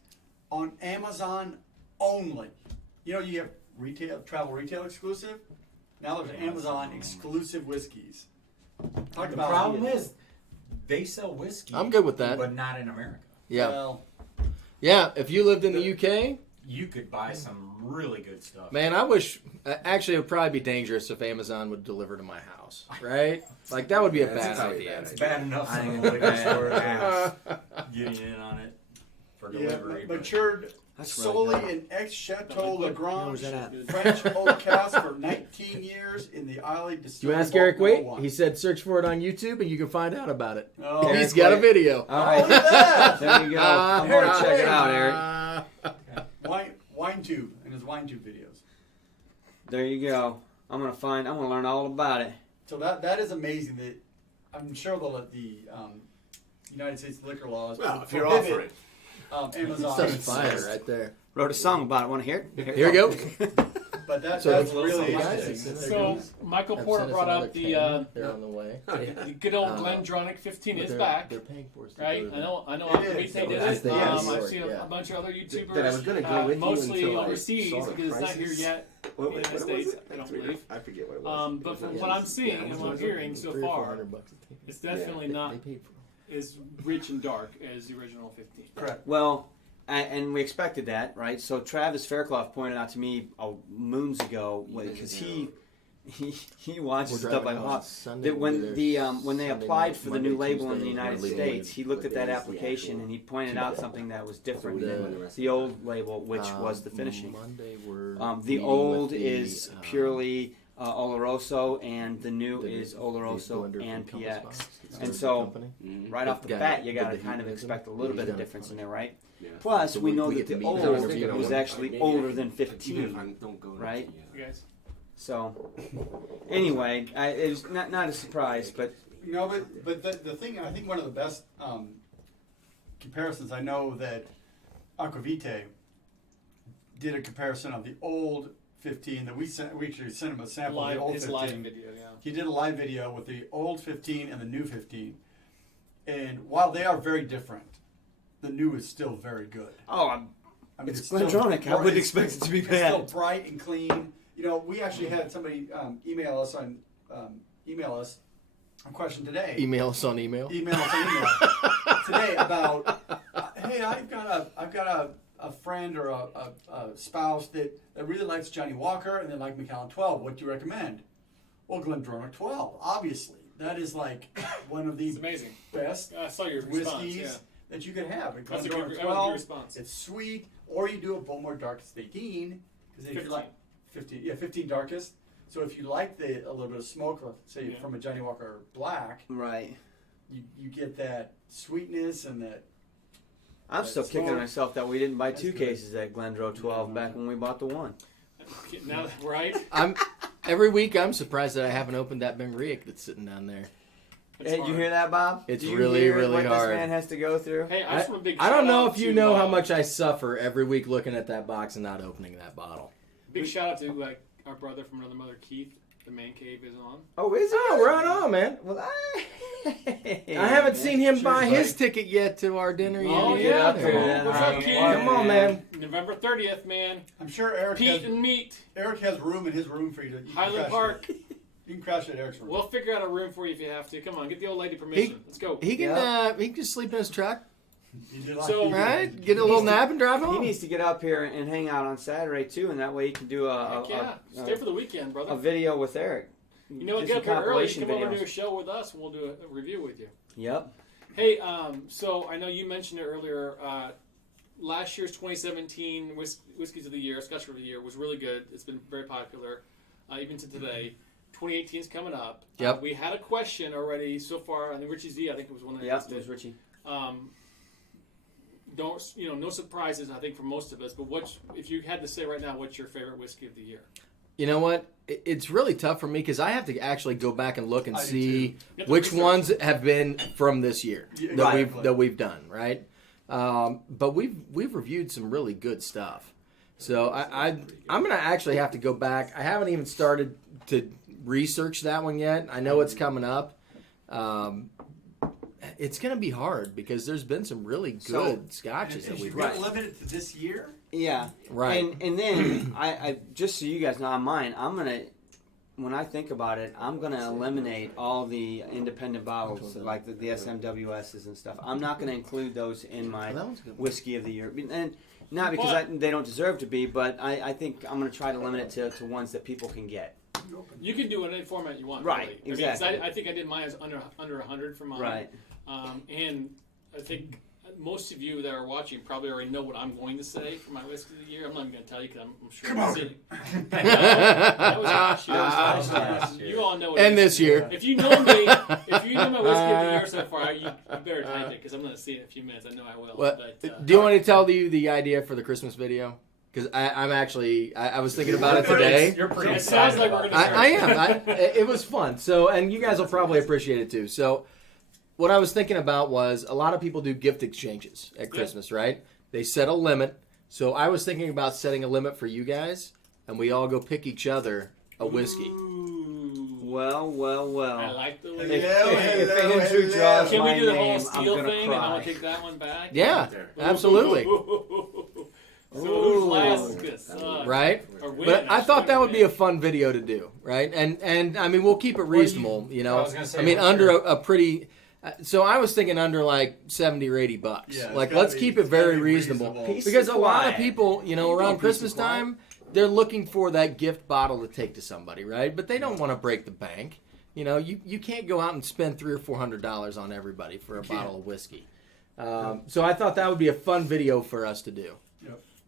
on Amazon only. You know, you have travel retail exclusive. Now there's Amazon exclusive whiskeys. Talk The about problem is, they sell whiskey. I'm good with that. But not in America. Yeah. Well, Yeah. If you lived in the UK, You could buy some really good stuff. Man, I wish. Actually, it would probably be dangerous if Amazon would deliver to my house, right? Like that would be a Yeah, that's bad probably a idea. bad It's bad enough I some ain't of the liquor gonna- stores are getting in on it for Yeah, delivery. but matured That's really solely good. in ex-Chateau Where Lagrange was that at? French oak cask for 19 years in the Islay Do Distillery. you ask Vault Eric Number Waite? 1. He said search for it on YouTube and you can find out about it. Oh, Eric He's got a Waite. video. All look right. at that! There you go. I'm going to check it out, Eric. Wine tube and his wine tube videos. There you go. I'm going to learn all about it. So that is amazing. That I'm sure the United States liquor laws Well, if you're prohibit, offering. Amazon. Stuff's fire right there. Wrote a song about it. Want to hear it? Here we go. But So that's the- really guys, interesting. So Michael Porter brought up They're on the way. Oh, yeah. the good old Uh, Glendronach 15 But is they're- back. They're paying for us to Right, deliver. I know. It Alcavite is. did Yes, it. they I've is. seen Yeah. a bunch of other YouTubers, That I was gonna go with you mostly until I overseas saw the because it's not here prices. yet What in the was States. it? I don't Like believe. I forget what it was. But It from was what like- I'm seeing and what I'm hearing so far, it's definitely not They paid for as rich and dark as the original 15. Correct. Well, and we expected that, right? So Travis Fairclough pointed out to me moons ago because he watches We're stuff like driving on that. Sunday, That we'll be there when they Sunday applied night, for the Monday, new label in Tuesday, the United Wednesday, States, he looked at that What day is the application actual and he pointed out something that was different So than the- the old label, which was the finishing. Monday we're The meeting old with the, is purely Oloroso, and the new the- is the Oloroso blender from and Compass PX. Box. And It's so, a company. Mhm. right off the guy bat, you did got to the kind of hedonism. expect a little bit He's of done difference it. in there, right? Yeah. Plus, So we know we that get to the meet old them. I was thinking was of actually maybe older I- than Even if 15, I don't go to right? the, You guys? So, anyway, it was not a surprise, but No, but the thing, I think one of the best comparisons, I know that Aquavite did a comparison of the old 15 that we actually sent him a sample of the old His 15. live video, yeah. He did a live video with the old 15 and the new 15. And while they are very different, the new is still very good. I I mean, It's still Glendronach. I wouldn't it's- expect it to be It's bad. still bright and clean. You know, we actually had somebody email us a question today. Email us on email. Email us an email today about, hey, I've got a friend or a spouse that really likes Johnny Walker and they like Macallan 12. What do you recommend? Well, Glendronach 12, obviously. That is like one of It's the amazing. best I saw your response. whiskeys Yeah. that you could have. And That's a Glendronach good 12, response. it's sweet, or you do a Bowmore Darkest 18, because if you 15. like 15 Darkest. So if you like a little bit of smoke, say Yeah. from a Johnny Walker Black, right. you get that sweetness and that. I'm still That's kicking small. myself that we didn't buy That's 2 good. cases at Glendro 12 back when we bought the one. Now, right? Every week I'm surprised that I haven't opened that Ben Riek that's sitting down there. It's Hey, hard. you hear that, Bob? It's Do you really, hear really what hard. this man has to go through? Hey, I just want a big I don't shout know out if you to, know how much I suffer every week looking at that box and not opening that bottle. Big shout out to our brother from another mother, Keith. The man cave is on. Oh, is it? Oh, right on, man. Well, I haven't seen him Cheers, buy buddy. his ticket yet to our dinner yet. Oh, get yeah. up here, then. What's up, Keith? Come on, man. November 30th, man. I'm sure Eric Pete and meat. has room in his room for you to. You can Highland crash Park. it. You can crash at Eric's room. We'll figure out a room for you if you have to. Come on, get the old lady permission. Let's go. He can Yeah. he can just sleep in his truck, You did like So- you did. right? Get a little nap and drive He home. needs to get up here and hang out on Saturday, too, and that way he can do Heck yeah. Stay for the weekend, brother. a video with Eric. You know what? Just Get some up here early. compilation Come over and videos. do a show with us, and we'll do a review with you. Yep. Hey, so I know you mentioned it earlier. Last year's 2017 Whiskeys of the Year, Scotch of the Year, was really good. It's been very popular, even to today. 2018 is coming up. Yep. We had a question already so far. I think Richie Z, I think it was one that Yep, asked it was it. Richie. No surprises, I think, for most of us. But if you had to say right now, what's your favorite whiskey of the year? You know what? It's really tough for me because I have to actually go back and look and I do see You have to which research. ones have been from this year Yeah, that exactly. we've done, right? But we've reviewed some really good stuff. So I'm gonna actually have to go back. I haven't even started to research that one yet. I know it's coming up. It's gonna be hard because there's been some really good scotches that If we've you're had. gonna limit it to this year, Yeah. Right. And then I just so you guys know on mine, I'm gonna when I think about it, I'm going to eliminate all the independent bottles, like the SMWSs and stuff. I'm not going to include those in my whiskey of the year. And not because they don't deserve to be, but I think I'm going to try to limit it to ones that people can get. You can do it in any format you want. Right, really. exactly. I think I did mine as under 100 for mine. Right. And I think most of you that are watching probably already know what I'm going to say for my whiskey of the year. I'm not even going to tell you because I'm sure you've seen it. That was last year. last year. You all know it. And is. this year. If you know me, if you know my whiskey of the year so far, you better type it because I'm going to see it in a few minutes. I know I will. What, But, do you want me to tell you the idea for the Christmas video? Because I'm actually, I was thinking about it today. You're pretty It sounds excited like about we're it. gonna I am. It was fun. So, and you guys will probably appreciate it too. So, what I was thinking about was a lot of people do gift exchanges at Christmas, right? They set a limit. So, I was thinking about setting a limit for you guys, and we all go pick each other a whiskey. Ooh. Well. I like the way If Andrew draws Can my we do the whole name, I'm steal going to thing and I'll cry. take that one back? Yeah, absolutely. So who's last is gonna suck. Right? Or win, But I thought that would be a win. fun video to do, right? And I mean, we'll keep it reasonable, you know. I was gonna say, I mean, what's under your- a pretty. So I was thinking under like $70 or $80. Yeah, it's Like, gotta let's be- keep it it's gotta very be reasonable Peace because and a lot of quiet. people, you know, You around know, Christmas peace and quiet. time, they're looking for that gift bottle to take to somebody, right? But they don't want to break the bank. You know, you can't go out and spend $300 or $400 on everybody for a bottle of whiskey. So I thought that would be a fun video for us to do.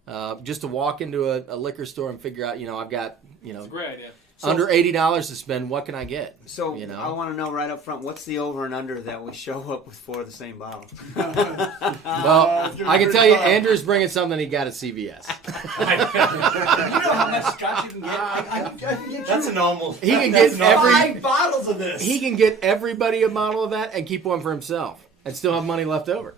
Yep. Just to walk into a liquor store and figure out, you know, I've got, you know, It's a great idea. under $80 to spend. What can I get? So You know? I want to know right up front, what's the over and under that we show up with for the same bottle? Well, it's gonna I be can pretty tell you, fun. Andrew's bringing something he got at CVS. You know how much scotch you can get? I can get That's you a normal. He can that's get normal. every- 5 bottles of this. He can get everybody a bottle of that and keep one for himself and still have money left over.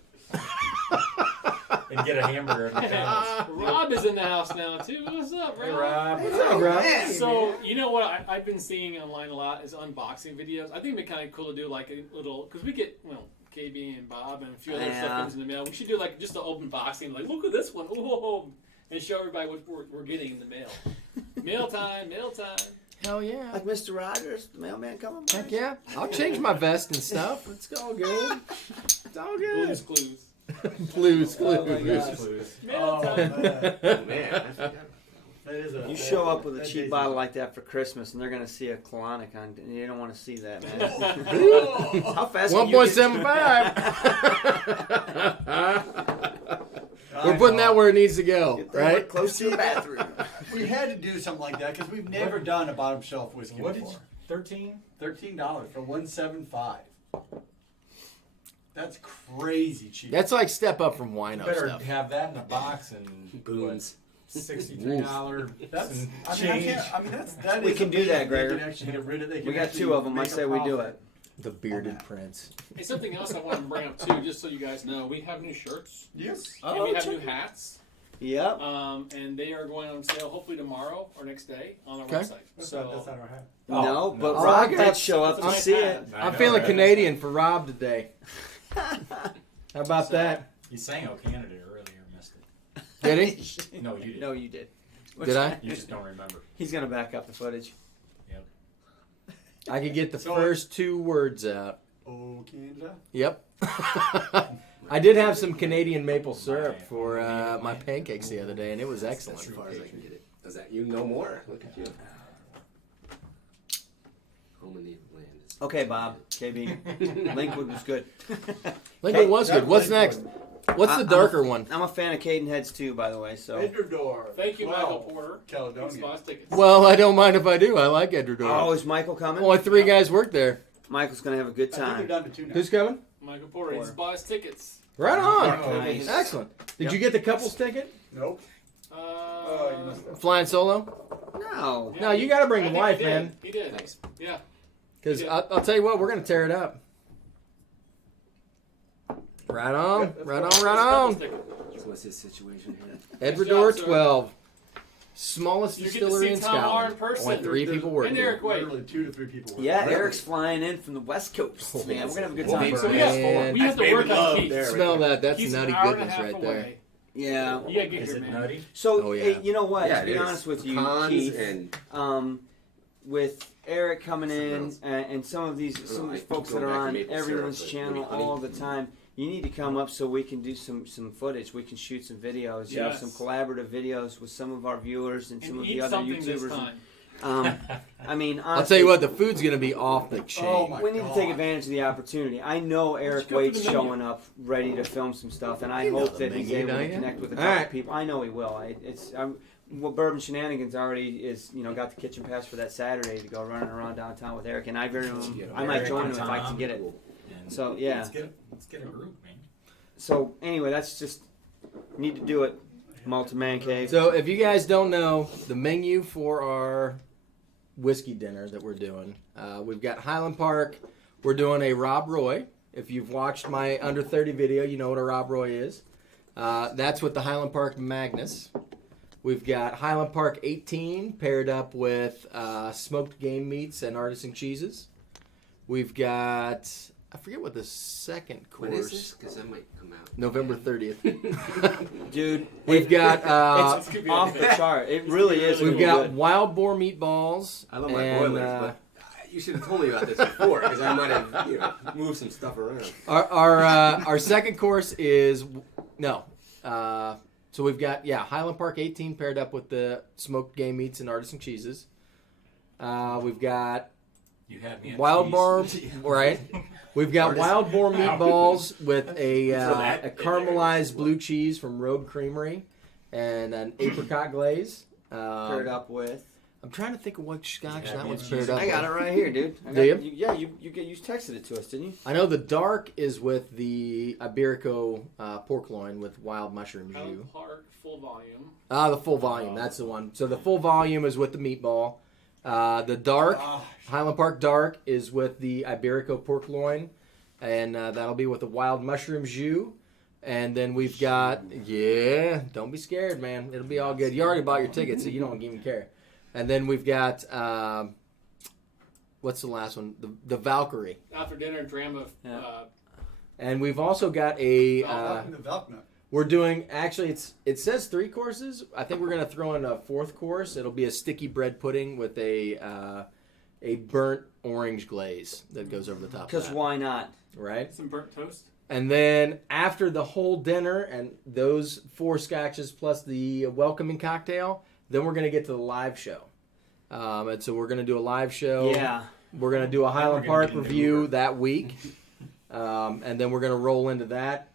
and get a hamburger at McDonald's. Rob is in the house now too. What's up, Rob? Hey, Rob. What's up, bro? man. So you know what I've been seeing online a lot is unboxing videos. I think it'd be kind of cool to do like a little because we get KB and Bob and a few other stuff Yeah. comes in the mail. We should do like just an open boxing, like look at this one, whoa, and show everybody what we're getting in the mail. Mail time. Hell yeah. Like Mr. Rogers, the mailman coming by? Heck yeah. I'll change my vest and stuff. It's all good. It's all good. Blues Clues. Blues Oh my Clues. God. Please. Mail Oh, time. man. Man, I forgot. That is a, You show up with a that cheap is bottle like that for Christmas, and they're going to see a colonic on, and you don't want to see that, man. Oh. How fast can you get- 1.75. We're putting that where it needs to go, Get that right? close to the bathroom. We had to do something like that because we've never done a bottom shelf whiskey What did before. you? 13? $13 for 175. That's crazy cheap. That's like step up from wino Better stuff. have that in a box and Boons. $63 That's. and I mean, change. that We is can do amazing. that, Gregor. They can actually get rid of. They can We got actually 2 of them. I make a say we do profit. it. The bearded prince. Hey, something else I want to bring up too, just so you guys know, we have new shirts Yes. and we have new hats. Yep. And they are going on sale hopefully tomorrow or next day on our Okay. website. So That's not our hat. Oh, no, but no. Rob Oh, did that's- show up that's to a nice see hat. it. I I'm know, feeling right? Canadian for Rob today. How about So- that? You sang "Oh Canada" earlier, missed it. Did he? No, you didn't. No, you did. Did I? You just don't remember. He's going to back up the footage. Yep. I could get the So- first 2 words out. Oh, Canada. Yep. I did have some Canadian maple syrup for my pancakes the other day, and it was excellent. As far as I can get it. Does that you know more? Look at you. Home and native land. Is Okay, Bob. KB. Linkwood was good. Lincoln was good. What's next? What's the darker one? I'm a fan of Cadenheads too, by the way. So. Edredor. thank you, 12, Michael Porter. Caledonia. Spots tickets. Well, I don't mind if I do. I like Edredor. Oh, is Michael coming? Only 3 guys work there. Michael's going to have a good I think they're time. down to 2 now. Who's coming? Michael Porter. He's Porter. buys tickets. Right on. Oh, nice. Excellent. Did Yep. you get the couples ticket? Nope. Oh, you must have. Flying solo? No. No, you got to bring I the think wife, he did. man. He did. Nice. Yeah. Because Yeah. I'll tell you what, we're going to tear it up. Right on. Right on. Right on. So what's his situation here? Edredor sir. 12. Smallest You get to distillery see in Tom Arr in Scotland. person. Only 3 people work And there. Eric, wait. Literally 2 to 3 people. work. Yeah, Really? Eric's flying in from the West Coast. Oh, Man, we're going to have a good Well, time. maybe So we Man. have to work on Keith. there. Smell that. That's He's nutty an hour and a goodness half right away. there. Yeah. You gotta get Is here, it man. nutty? So, Oh, yeah. hey, you know what? Yeah, to be it is. honest with you, Cons Keith, and with Eric coming in Something else. and some of these I folks keep that going are back to on maple syrup, everyone's but channel maybe honey. all the time, you need to come up so we can do some footage. We can shoot some videos, you know, Yes. some collaborative videos with some of our viewers and some And of eat the other something this YouTubers. time. I mean, I'll tell you what, the food's gonna be off the chain. Oh my we need to take God. advantage of the opportunity. I know Eric go for Waite's the menu. showing up ready to film some stuff, and I You know hope the that he's menu, able don't to you? connect with a All couple right. people. I know he will. Well, Bourbon Shenanigans already is, got the kitchen pass for that Saturday to go running around downtown with Eric, and I might Eric join him and if I can Tom. get it. And So yeah. let's get a group, man. So anyway, that's just need to do it. Multi-man cave. So if you guys don't know the menu for our whiskey dinner that we're doing, we've got Highland Park. We're doing a Rob Roy. If you've watched my under 30 video, you know what a Rob Roy is. That's with the Highland Park Magnus. We've got Highland Park 18 paired up with smoked game meats and artisan cheeses. We've got, I forget what the second course. When is this? Because that might come out. November 30th. Dude, We've got it's off the chart. It really is. we've really got good. wild boar meatballs. I love my and, boilers, but you should have told me about this before, because I might have moved some stuff around. our second course is no. So we've got Highland Park 18 paired up with the smoked game meats and artisan cheeses. We've got You had me at wild boar, right? We've got wild boar meatballs with a caramelized blue cheese from Rogue Creamery and an apricot glaze. Paired up with. I'm trying to think of what scotch Yeah, that me one's too. paired up I got with. it right here, dude. Do you? You texted it to us, didn't you? I know the dark is with the Iberico pork loin with wild mushroom jus. Highland Park, full volume. The full volume. That's the one. So the full volume is with the meatball. The dark, Highland Park dark, is with the Iberico pork loin. And that'll be with the wild mushroom jus. And then we've got, don't be scared, man. It'll be all good. You already bought your ticket, so you don't even care. And then we've got, what's the last one? The Valkyrie. After dinner, dram of Yeah. And we've also got a... The Velknut. we're doing, actually, it says 3 courses. I think we're going to throw in a 4th course. It'll be a sticky bread pudding with a burnt orange glaze that goes over the top of Because that. why not? Right? some burnt toast. And then after the whole dinner and those 4 scotches plus the welcoming cocktail, then we're going to get to the live show. And so we're going to do a live show. Yeah. We're going to do a Highland we're gonna Park get into review Uber. that week. And then we're going to roll into that.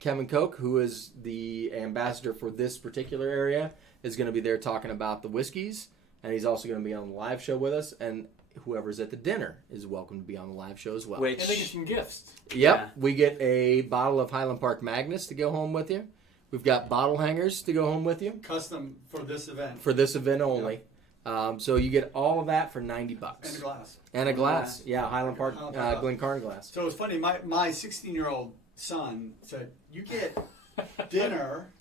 Kevin Koch, who is the ambassador for this particular area, is going to be there talking about the whiskeys. And he's also going to be on the live show with us. And whoever's at the dinner is welcome to be on the live show as well. And they get some gifts. Yep. Yeah. We get a bottle of Highland Park Magnus to go home with you. We've got bottle hangers to go home with you Custom for this event. for this event only. So you get all of that for $90. And a glass. And a glass. Yeah, Highland Park Highland Park. Glencairn glass. So it's funny, my 16-year-old son said, you get dinner,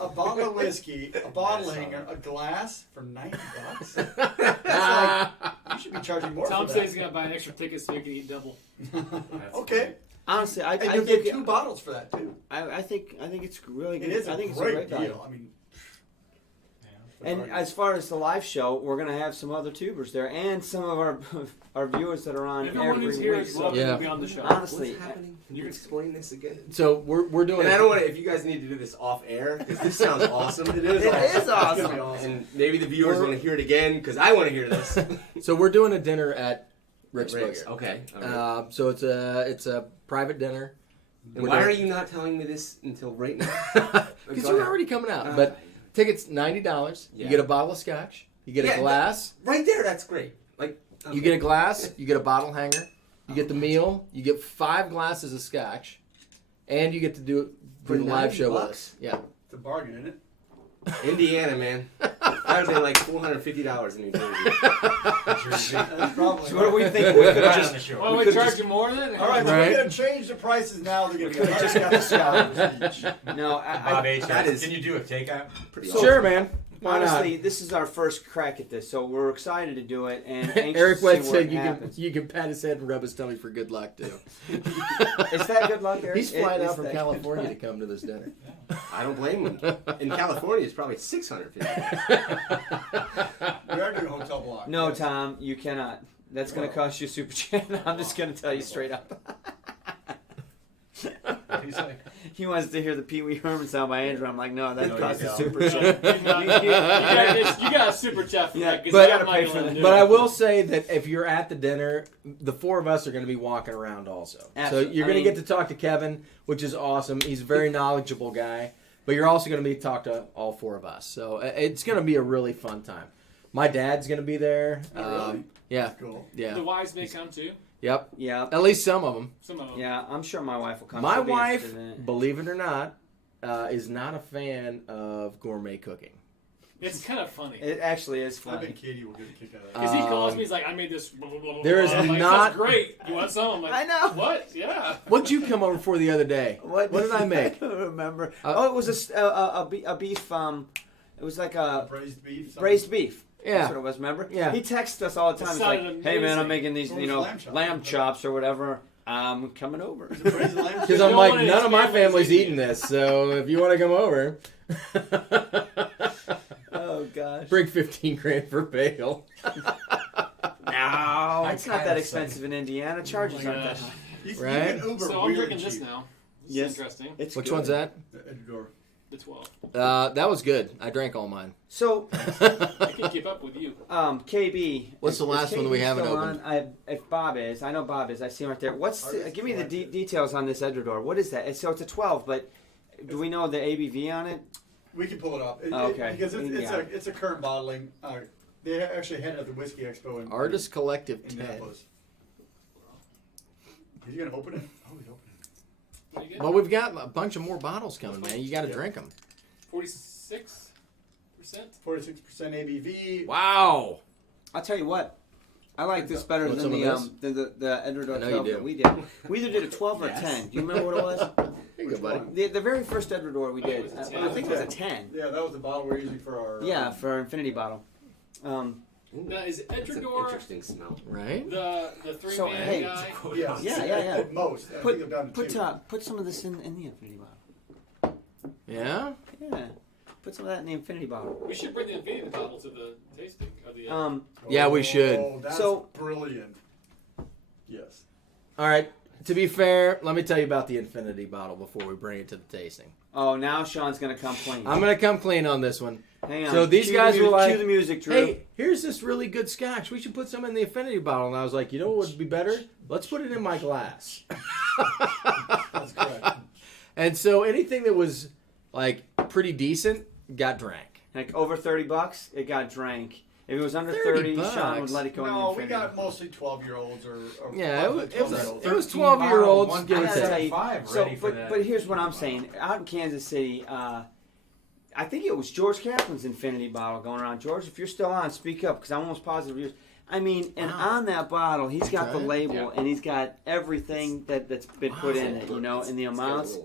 a bottle of whiskey, a bottle hanger, a glass for $90. You should be charging more Tom for says he's that. going to buy an extra ticket so he can eat double. Okay. Honestly, I And you think get 2 bottles for that too. I think it's really good. It is I a think great it's a great deal. value. I mean, And as far as the live show, we're gonna have some other tubers there and some of our viewers that are on Everyone every who's here week. is So welcome Yeah. to be on the show. honestly, What's happening? Can You you can- explain this again? So we're doing And it. I don't want to, if you guys need to do this off air, because this sounds awesome. It is It is awesome. it's gonna be awesome. And maybe the viewers want to hear it again, because I want to hear this. So we're doing a dinner at Rick's Riggs, Booger. okay. All right. So it's a private dinner. And why are you not telling me this until right now? Because Go you're ahead. already coming out. But tickets $90. Yeah. You get a bottle of scotch. You get Yeah, a glass. Right there, that's great. Like You get a glass. You get a bottle hanger. You get the meal. You get 5 glasses of scotch, and you get to do For the live show with $90? us. Yeah. It's a bargain, isn't it? Indiana, man. That would be like $450 in New Jersey. That's probably so what do we think? We could Right just on the show. Oh, we could charge just- you more than? All right, so Right. we're going to change the prices now. They're going to be $100 each. no. Bob H. that is- Can you do a takeout? Pretty So- Sure, man. Why Honestly, this is our first crack at this, so we're excited to do it and not? anxious Eric to West see what said happens. you can pat his head and rub his tummy for good luck too. Is that good luck, Eric? He's flying Is out from that good California luck? to come to this dinner. Yeah. I don't blame them. In California, it's probably $650. We are doing hotel block. No, yes. Tom, you cannot. That's going to cost you a super chat. I'm just going to tell you straight up. He's like, He wants to hear the Pee Wee Herman sound by Andrew. I'm like, no, that No, costs you a don't. super You chat. got a super chat for Yeah, that. 'cause but- you gotta got pay Michael for in the- there. But I will say that if you're at the dinner, the four of us are going to be walking around also. Absolutely. So you're I going to mean- get to talk to Kevin, which is awesome. He's a very knowledgeable guy. But you're also going to be talk to all four of us. So it's going to be a really fun time. My dad's going to be there. Oh, really? Yeah. Cool. Yeah. The wives may come too. Yep. Yeah, At least some of them. Some of them. yeah, I'm sure my wife will come. My She'll be wife, interested in it. believe it or not, is not a fan of gourmet cooking. It's kind of funny. It actually is I bet funny. Katie will get a kick out of that. Because he calls me, he's like, I made this. Blah, blah, blah, There is blah. I'm like, not- That's great. You want some? I'm like, I know. What? Yeah. What'd you come over for the other day? What did I make? I don't remember. Uh, It was a beef. It was like a Braised beef. something? braised beef. Yeah. That's what it was. Remember? Yeah. He texts us all the time. It He's like, sounded "Hey man, I'm amazing. making these, What you was know, lamb chops? lamb chops or whatever. I'm coming over." Is it braised lamb Because chops? I'm No like, one in none his of my family's family's eating eating this, so if you want to come over, Oh gosh. bring 15 grand for bail. No, it's not kinda that say- expensive in Indiana. Charges Oh my aren't that gosh. high. You Right? can Uber So I'm really drinking this cheap. now. This Yes. is interesting. It's Which good. one's that? Edgar. The 12. That was good. I drank all mine. So, I can keep up with you. KB. What's the is last one KB we haven't still opened? on? If Bob is, I know Bob is. I see him right there. Give me the details on this Edredor. What is that? So it's a 12, but do we know the ABV on it? We can pull it up. Okay. Because Yeah. it's a current bottling. They actually had it at the Whiskey Expo in Artist Collective 10. Indianapolis. Is he gonna open it? Oh, he's opening it. What do you get? Well, we've got a bunch of more bottles coming, man. You got to drink them. 46%? 46% ABV. Wow. I'll tell you what. I like this better Want than some the of the Edredor I know 12 you that do. we did. We either did a 12 or a Yes. 10. Do you remember what it was? There you go, buddy. The very first Edredor we I think did. it was a I 10. think it was a 10. Yeah, that was the bottle we're using for our. Yeah, for our infinity bottle. Now, is That's an Edredor interesting smell. Right? the three-man So, hey, guy? Yes. Yeah. At most. I think they're down to two. Put some of this in the infinity bottle. Yeah? Yeah. Put some of that in the infinity bottle. We should bring the Infinity bottle to the tasting of the. Yeah, we should. Oh, that's So- brilliant. Yes. All right. To be fair, let me tell you about the Infinity bottle before we bring it to the tasting. Oh, now Sean's gonna come clean. I'm going to come clean on this one. Hang on. So these Cue guys the were like, cue the music, Drew. Hey, here's this really good scotch. We should put some in the Infinity bottle. And I was like, you know what would be better? Let's put it in my glass. That's correct. And so anything that was like pretty decent got drank. Like over $30, it got drank. If it was under 30 30, Sean would bucks. let it go in the No, we infinity. got mostly 12-year-olds or Yeah, it was 12-year-olds. it was 12-year-olds. One Give or I gotta take. tell you, 75 so, ready for that. but here's what I'm saying. Out in Kansas City, I think it was George Kaplan's infinity bottle going around. George, if you're still on, speak up because I'm almost positive yours. I mean, and on that bottle, he's got the Okay. label Yeah. and he's got everything that's been put in it, you know, and the amounts.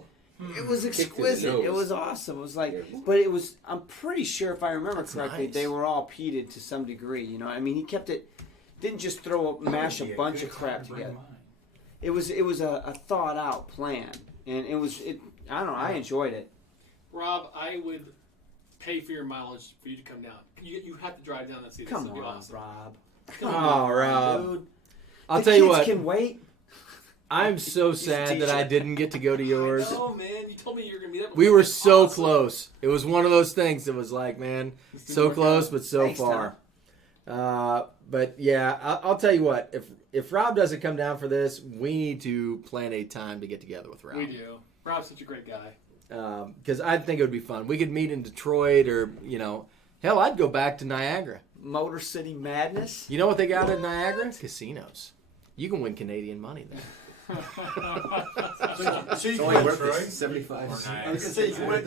It was exquisite. nose. It was awesome. It was like, Yeah. but it was. I'm pretty sure if I remember That's correctly, nice. they were all peated to some degree. You know, I mean, he kept it. Didn't just throw mash a Be bunch good of crap time to bring together. mine. It was a thought out plan, and it was. I don't know. I enjoyed it. Rob, I would pay for your mileage for you to come down. You have to drive down and see this. Come It'll be on, awesome. Rob. Oh, Rob. Dude. I'll The tell you kids what. Can wait. I'm so He's a sad that I teacher. didn't get to go to yours. Oh man, you told me you were gonna meet up. With We me. were That's so awesome. close. It was one of those things that was like, man, This didn't so work close out. but so Thanks, far. But yeah, I'll tell you what. If Rob doesn't come down for this, we need to plan a time to get together with Rob. We do. Rob's such a great guy. Because I think it would be fun. We could meet in Detroit, or hell, I'd go back to Niagara. Motor City Madness. You know what they got in Niagara? Casinos. You can win Canadian money there. So you It's can only win, worth Troy. 75 I was gonna say you can win.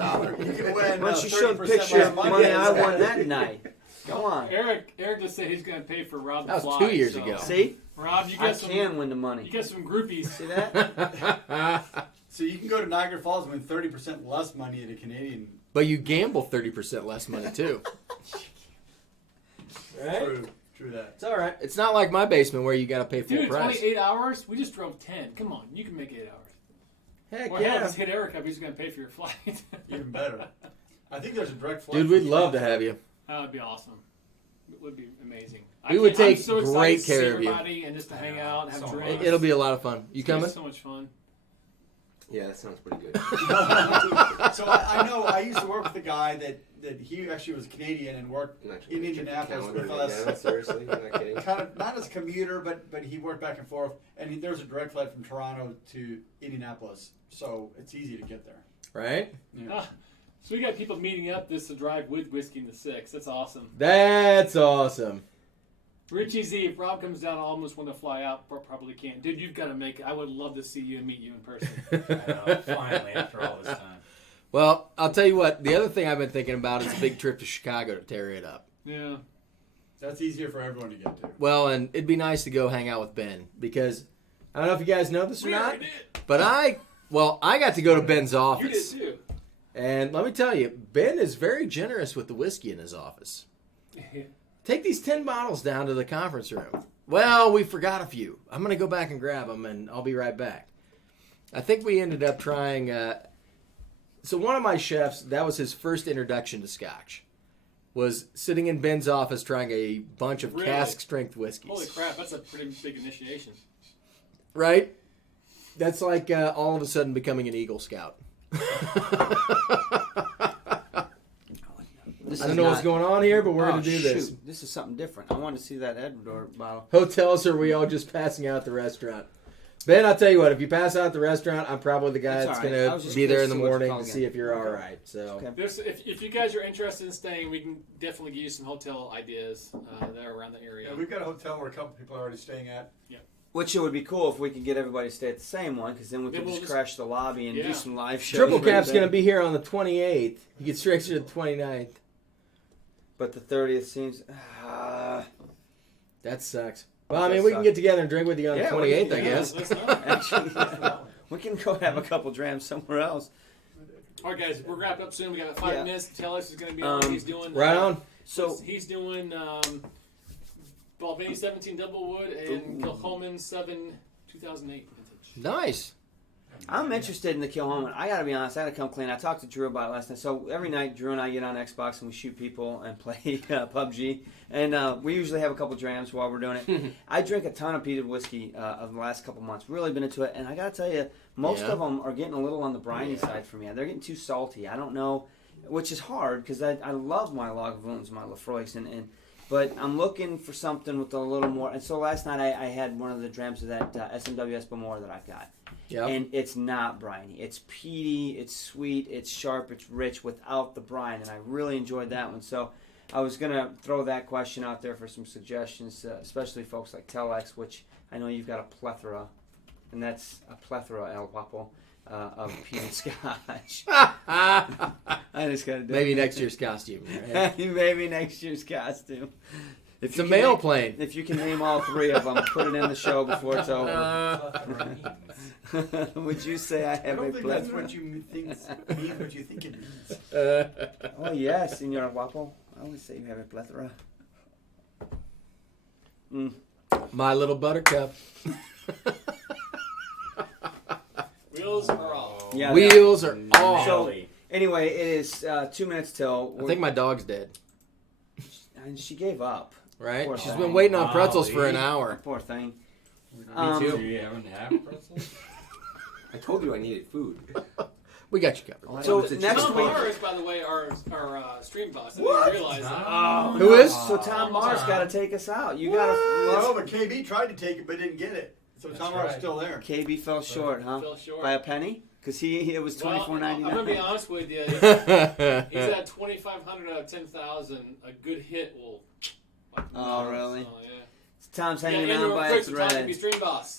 You can win. Once you showed 30% picture less of money I Yes. won that night. Go on. Eric just said he's gonna pay for Rob to That was fly. 2 years so- ago. See, Rob, you I got some. can win the You money. got some groupies. See that? So you can go to Niagara Falls and win 30% less money at a Canadian. But you gamble 30% less money too. True that. It's all right. It's not like my basement where you got to pay full Dude, price. 28 hours? We just drove 10. Come on, you can make 8 hours. Heck Or hell, yeah. just hit Eric up. He's going to pay for your flight. Even better. I think there's a direct flight. Dude, from we'd love to Toronto. have you. That would be awesome. It would be amazing. We would take I'm so excited great to see care of you. everybody and just to hang out and have So drinks. It'll be a lot of fun. You It's gonna be coming? So much fun. Yeah, that sounds pretty good. So I know I used to work with a guy that he actually was Canadian and worked I'm not in gonna check the Indianapolis calendar with right now, us. seriously, you're not kidding. Kind of not as a commuter, but he worked back and forth. And there was a direct flight from Toronto to Indianapolis, so it's easy to get there. Right? Yeah. Ah, so we got people meeting up this to drive with Whiskey in the Six. That's awesome. That's awesome. Richie Z, if Rob comes down, I almost want to fly out, but probably can't. Dude, you've got to make it. I would love to see you and meet you in person. I know, finally, after all this time. Well, I'll tell you what. The other thing I've been thinking about is a big trip to Chicago to tear it up. Yeah. That's easier for everyone to get to. Well, and it'd be nice to go hang out with Ben because I don't know if you guys know this or We not, already did. but I got to go to Ben's You office. did too. And let me tell you, Ben is very generous with the whiskey in his office. Take these 10 bottles down to the conference room. Well, we forgot a few. I'm going to go back and grab them, and I'll be right back. I think we ended up trying... so one of my chefs, that was his first introduction to Scotch, was sitting in Ben's office trying a bunch of Really? cask-strength whiskeys. Holy crap, that's a pretty big initiation. Right? That's like all of a sudden becoming an Eagle Scout. I don't know what's going on here, but we're going to do this. Shoot. This is something different. I wanted to see that Ecuador bottle. Hotels, or are we all just passing out at the restaurant? Ben, I'll tell you what, if you pass out at the restaurant, I'm probably the guy That's that's all right. I going was to just be there in curious the to see what morning you to call see again. if you're all Okay. right. So Okay. If you guys are interested in staying, we can definitely give you some hotel ideas that are around the area. Yeah, we've got a hotel where a couple people are already staying at. Which it would be cool if we could get everybody to stay at the same one, because then we Then could we'll just just- crash the lobby and Yeah. do some live shows. Triple right Cap's there. going to be here on the 28th. You get stretched to the 29th. But the 30th seems. That sucks. Well, I That mean, we can sucks. get together and drink with you on the Yeah, we 28th, can- I guess. Let's not. Actually, we can go have a couple drams somewhere else. All right, guys, we're wrapped up soon. We got 5 Yeah. minutes. Telex is going to be on. He's doing Right on. So he's doing Balvenie 17 Doublewood and Kilchoman 7 2008 vintage. Nice. I'm interested in the Kilhoman. I gotta be honest, I gotta come clean. I talked to Drew about it last night. So every night, Drew and I get on Xbox and we shoot people and play PUBG. And we usually have a couple drams while we're doing it. I drink a ton of peated whiskey of the last couple months. Really been into it. And I gotta tell you, most Yeah. of them are getting a little on the briny side for me. They're getting too salty. I don't know, which is hard because I love my Lagavulins, my Lafroigs, but I'm looking for something with a little more. And so last night I had one of the drams of that SMW Espomore that I've got. Yep. And it's not briny. It's peaty, it's sweet, it's sharp, it's rich without the brine. And I really enjoyed that one. So I was going to throw that question out there for some suggestions, especially folks like Telex, which I know you've got a plethora. And that's a plethora, El Guapo, of peated Scotch. I just got to do Maybe it. next year's costume. Right? Maybe next year's costume. If It's you a can mail name- plane. If you can name all 3 of them, put it in the show before it's over. Would you say I I have a don't think that's plethora? what you think means what you think it means. Oh yes, Senor Guapo. I always say you have a plethora. My little buttercup. Wheels are off. Yeah. Wheels are off. So anyway, it is 2 minutes till. I think my dog's dead. And she gave up. Right? Poor She's thing. been waiting on pretzels for an Molly. hour. Poor thing. Do you haven't had pretzels? I told you I needed food. We got you covered. So It's a next Tom week. Mars, by the way, our stream boss. I What? didn't realize that. Oh, Who is? So Tom Mars got to take us out. You got No, to. but KB tried to take it but didn't get it. So That's Tom Rock's right. still there. KB fell short, huh? Fell short. By a penny? Because it was Well, $24.99. I'm gonna be honest with you. He's at 2,500 out of 10,000. A good hit will. Oh, really? So, yeah. Tom's Yeah, hanging Andrew on by a Crooks will talk to me, thread. stream boss.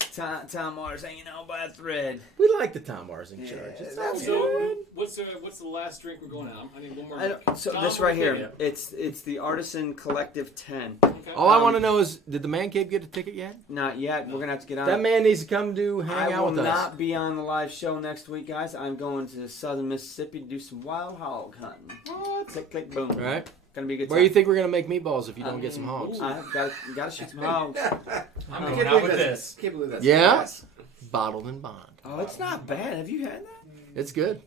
Tom Mars hanging on by a thread. We like the Tom Mars in Yeah, charge. It's that's all So, good. what's the last drink we're going on? I need one more. I drink. don't, so Tom, this right okay. here, it's the Artisan Collective 10. Okay. All I want to know is, did the man cave get a ticket yet? Not yet. We're gonna have to get on. That man needs to come to hang I out will with us. not be on the live show next week, guys. I'm going to southern Mississippi to do some wild hog hunting. What? Click, click, boom. All right. Gonna be a good Where do you time. think we're gonna make meatballs if you don't get some hogs? I've got to shoot some hogs. I'm going out with this. Can't believe that's Yeah? yes. Bottled and bond. Oh, it's not bad. Have you had that? It's good.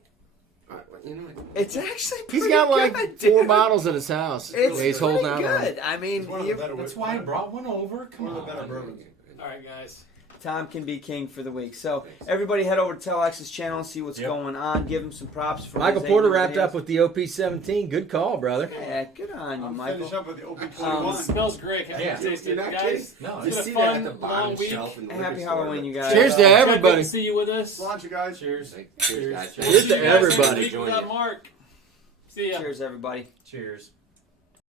You know, It's actually He's pretty got like good, 4 dude. bottles at his house. It's He's pretty holding out on. good. I mean, It's one of the better That's whis- why I brought one over. Come One of the better on. bourbons. All right, guys. Tom can be king for the week. So everybody head over to Telex's channel and see what's going on. Give him some props for Michael his Porter angler wrapped videos. up with the OP-17. Good call, brother. Yeah, good on you, I'm Michael. finished up with the OP-21. It smells great. Can Yeah. I taste it, You're not guys? kidding? No, It's You been see a that at the fun, bottom long week. shelf in the Happy liquor Halloween, store? you guys. Cheers to Good everybody. to see you with us. Launch, you guys. Cheers. Cheers, guys. Cheers to See you guys next everybody. week without Mark. See ya. Cheers, everybody. Cheers.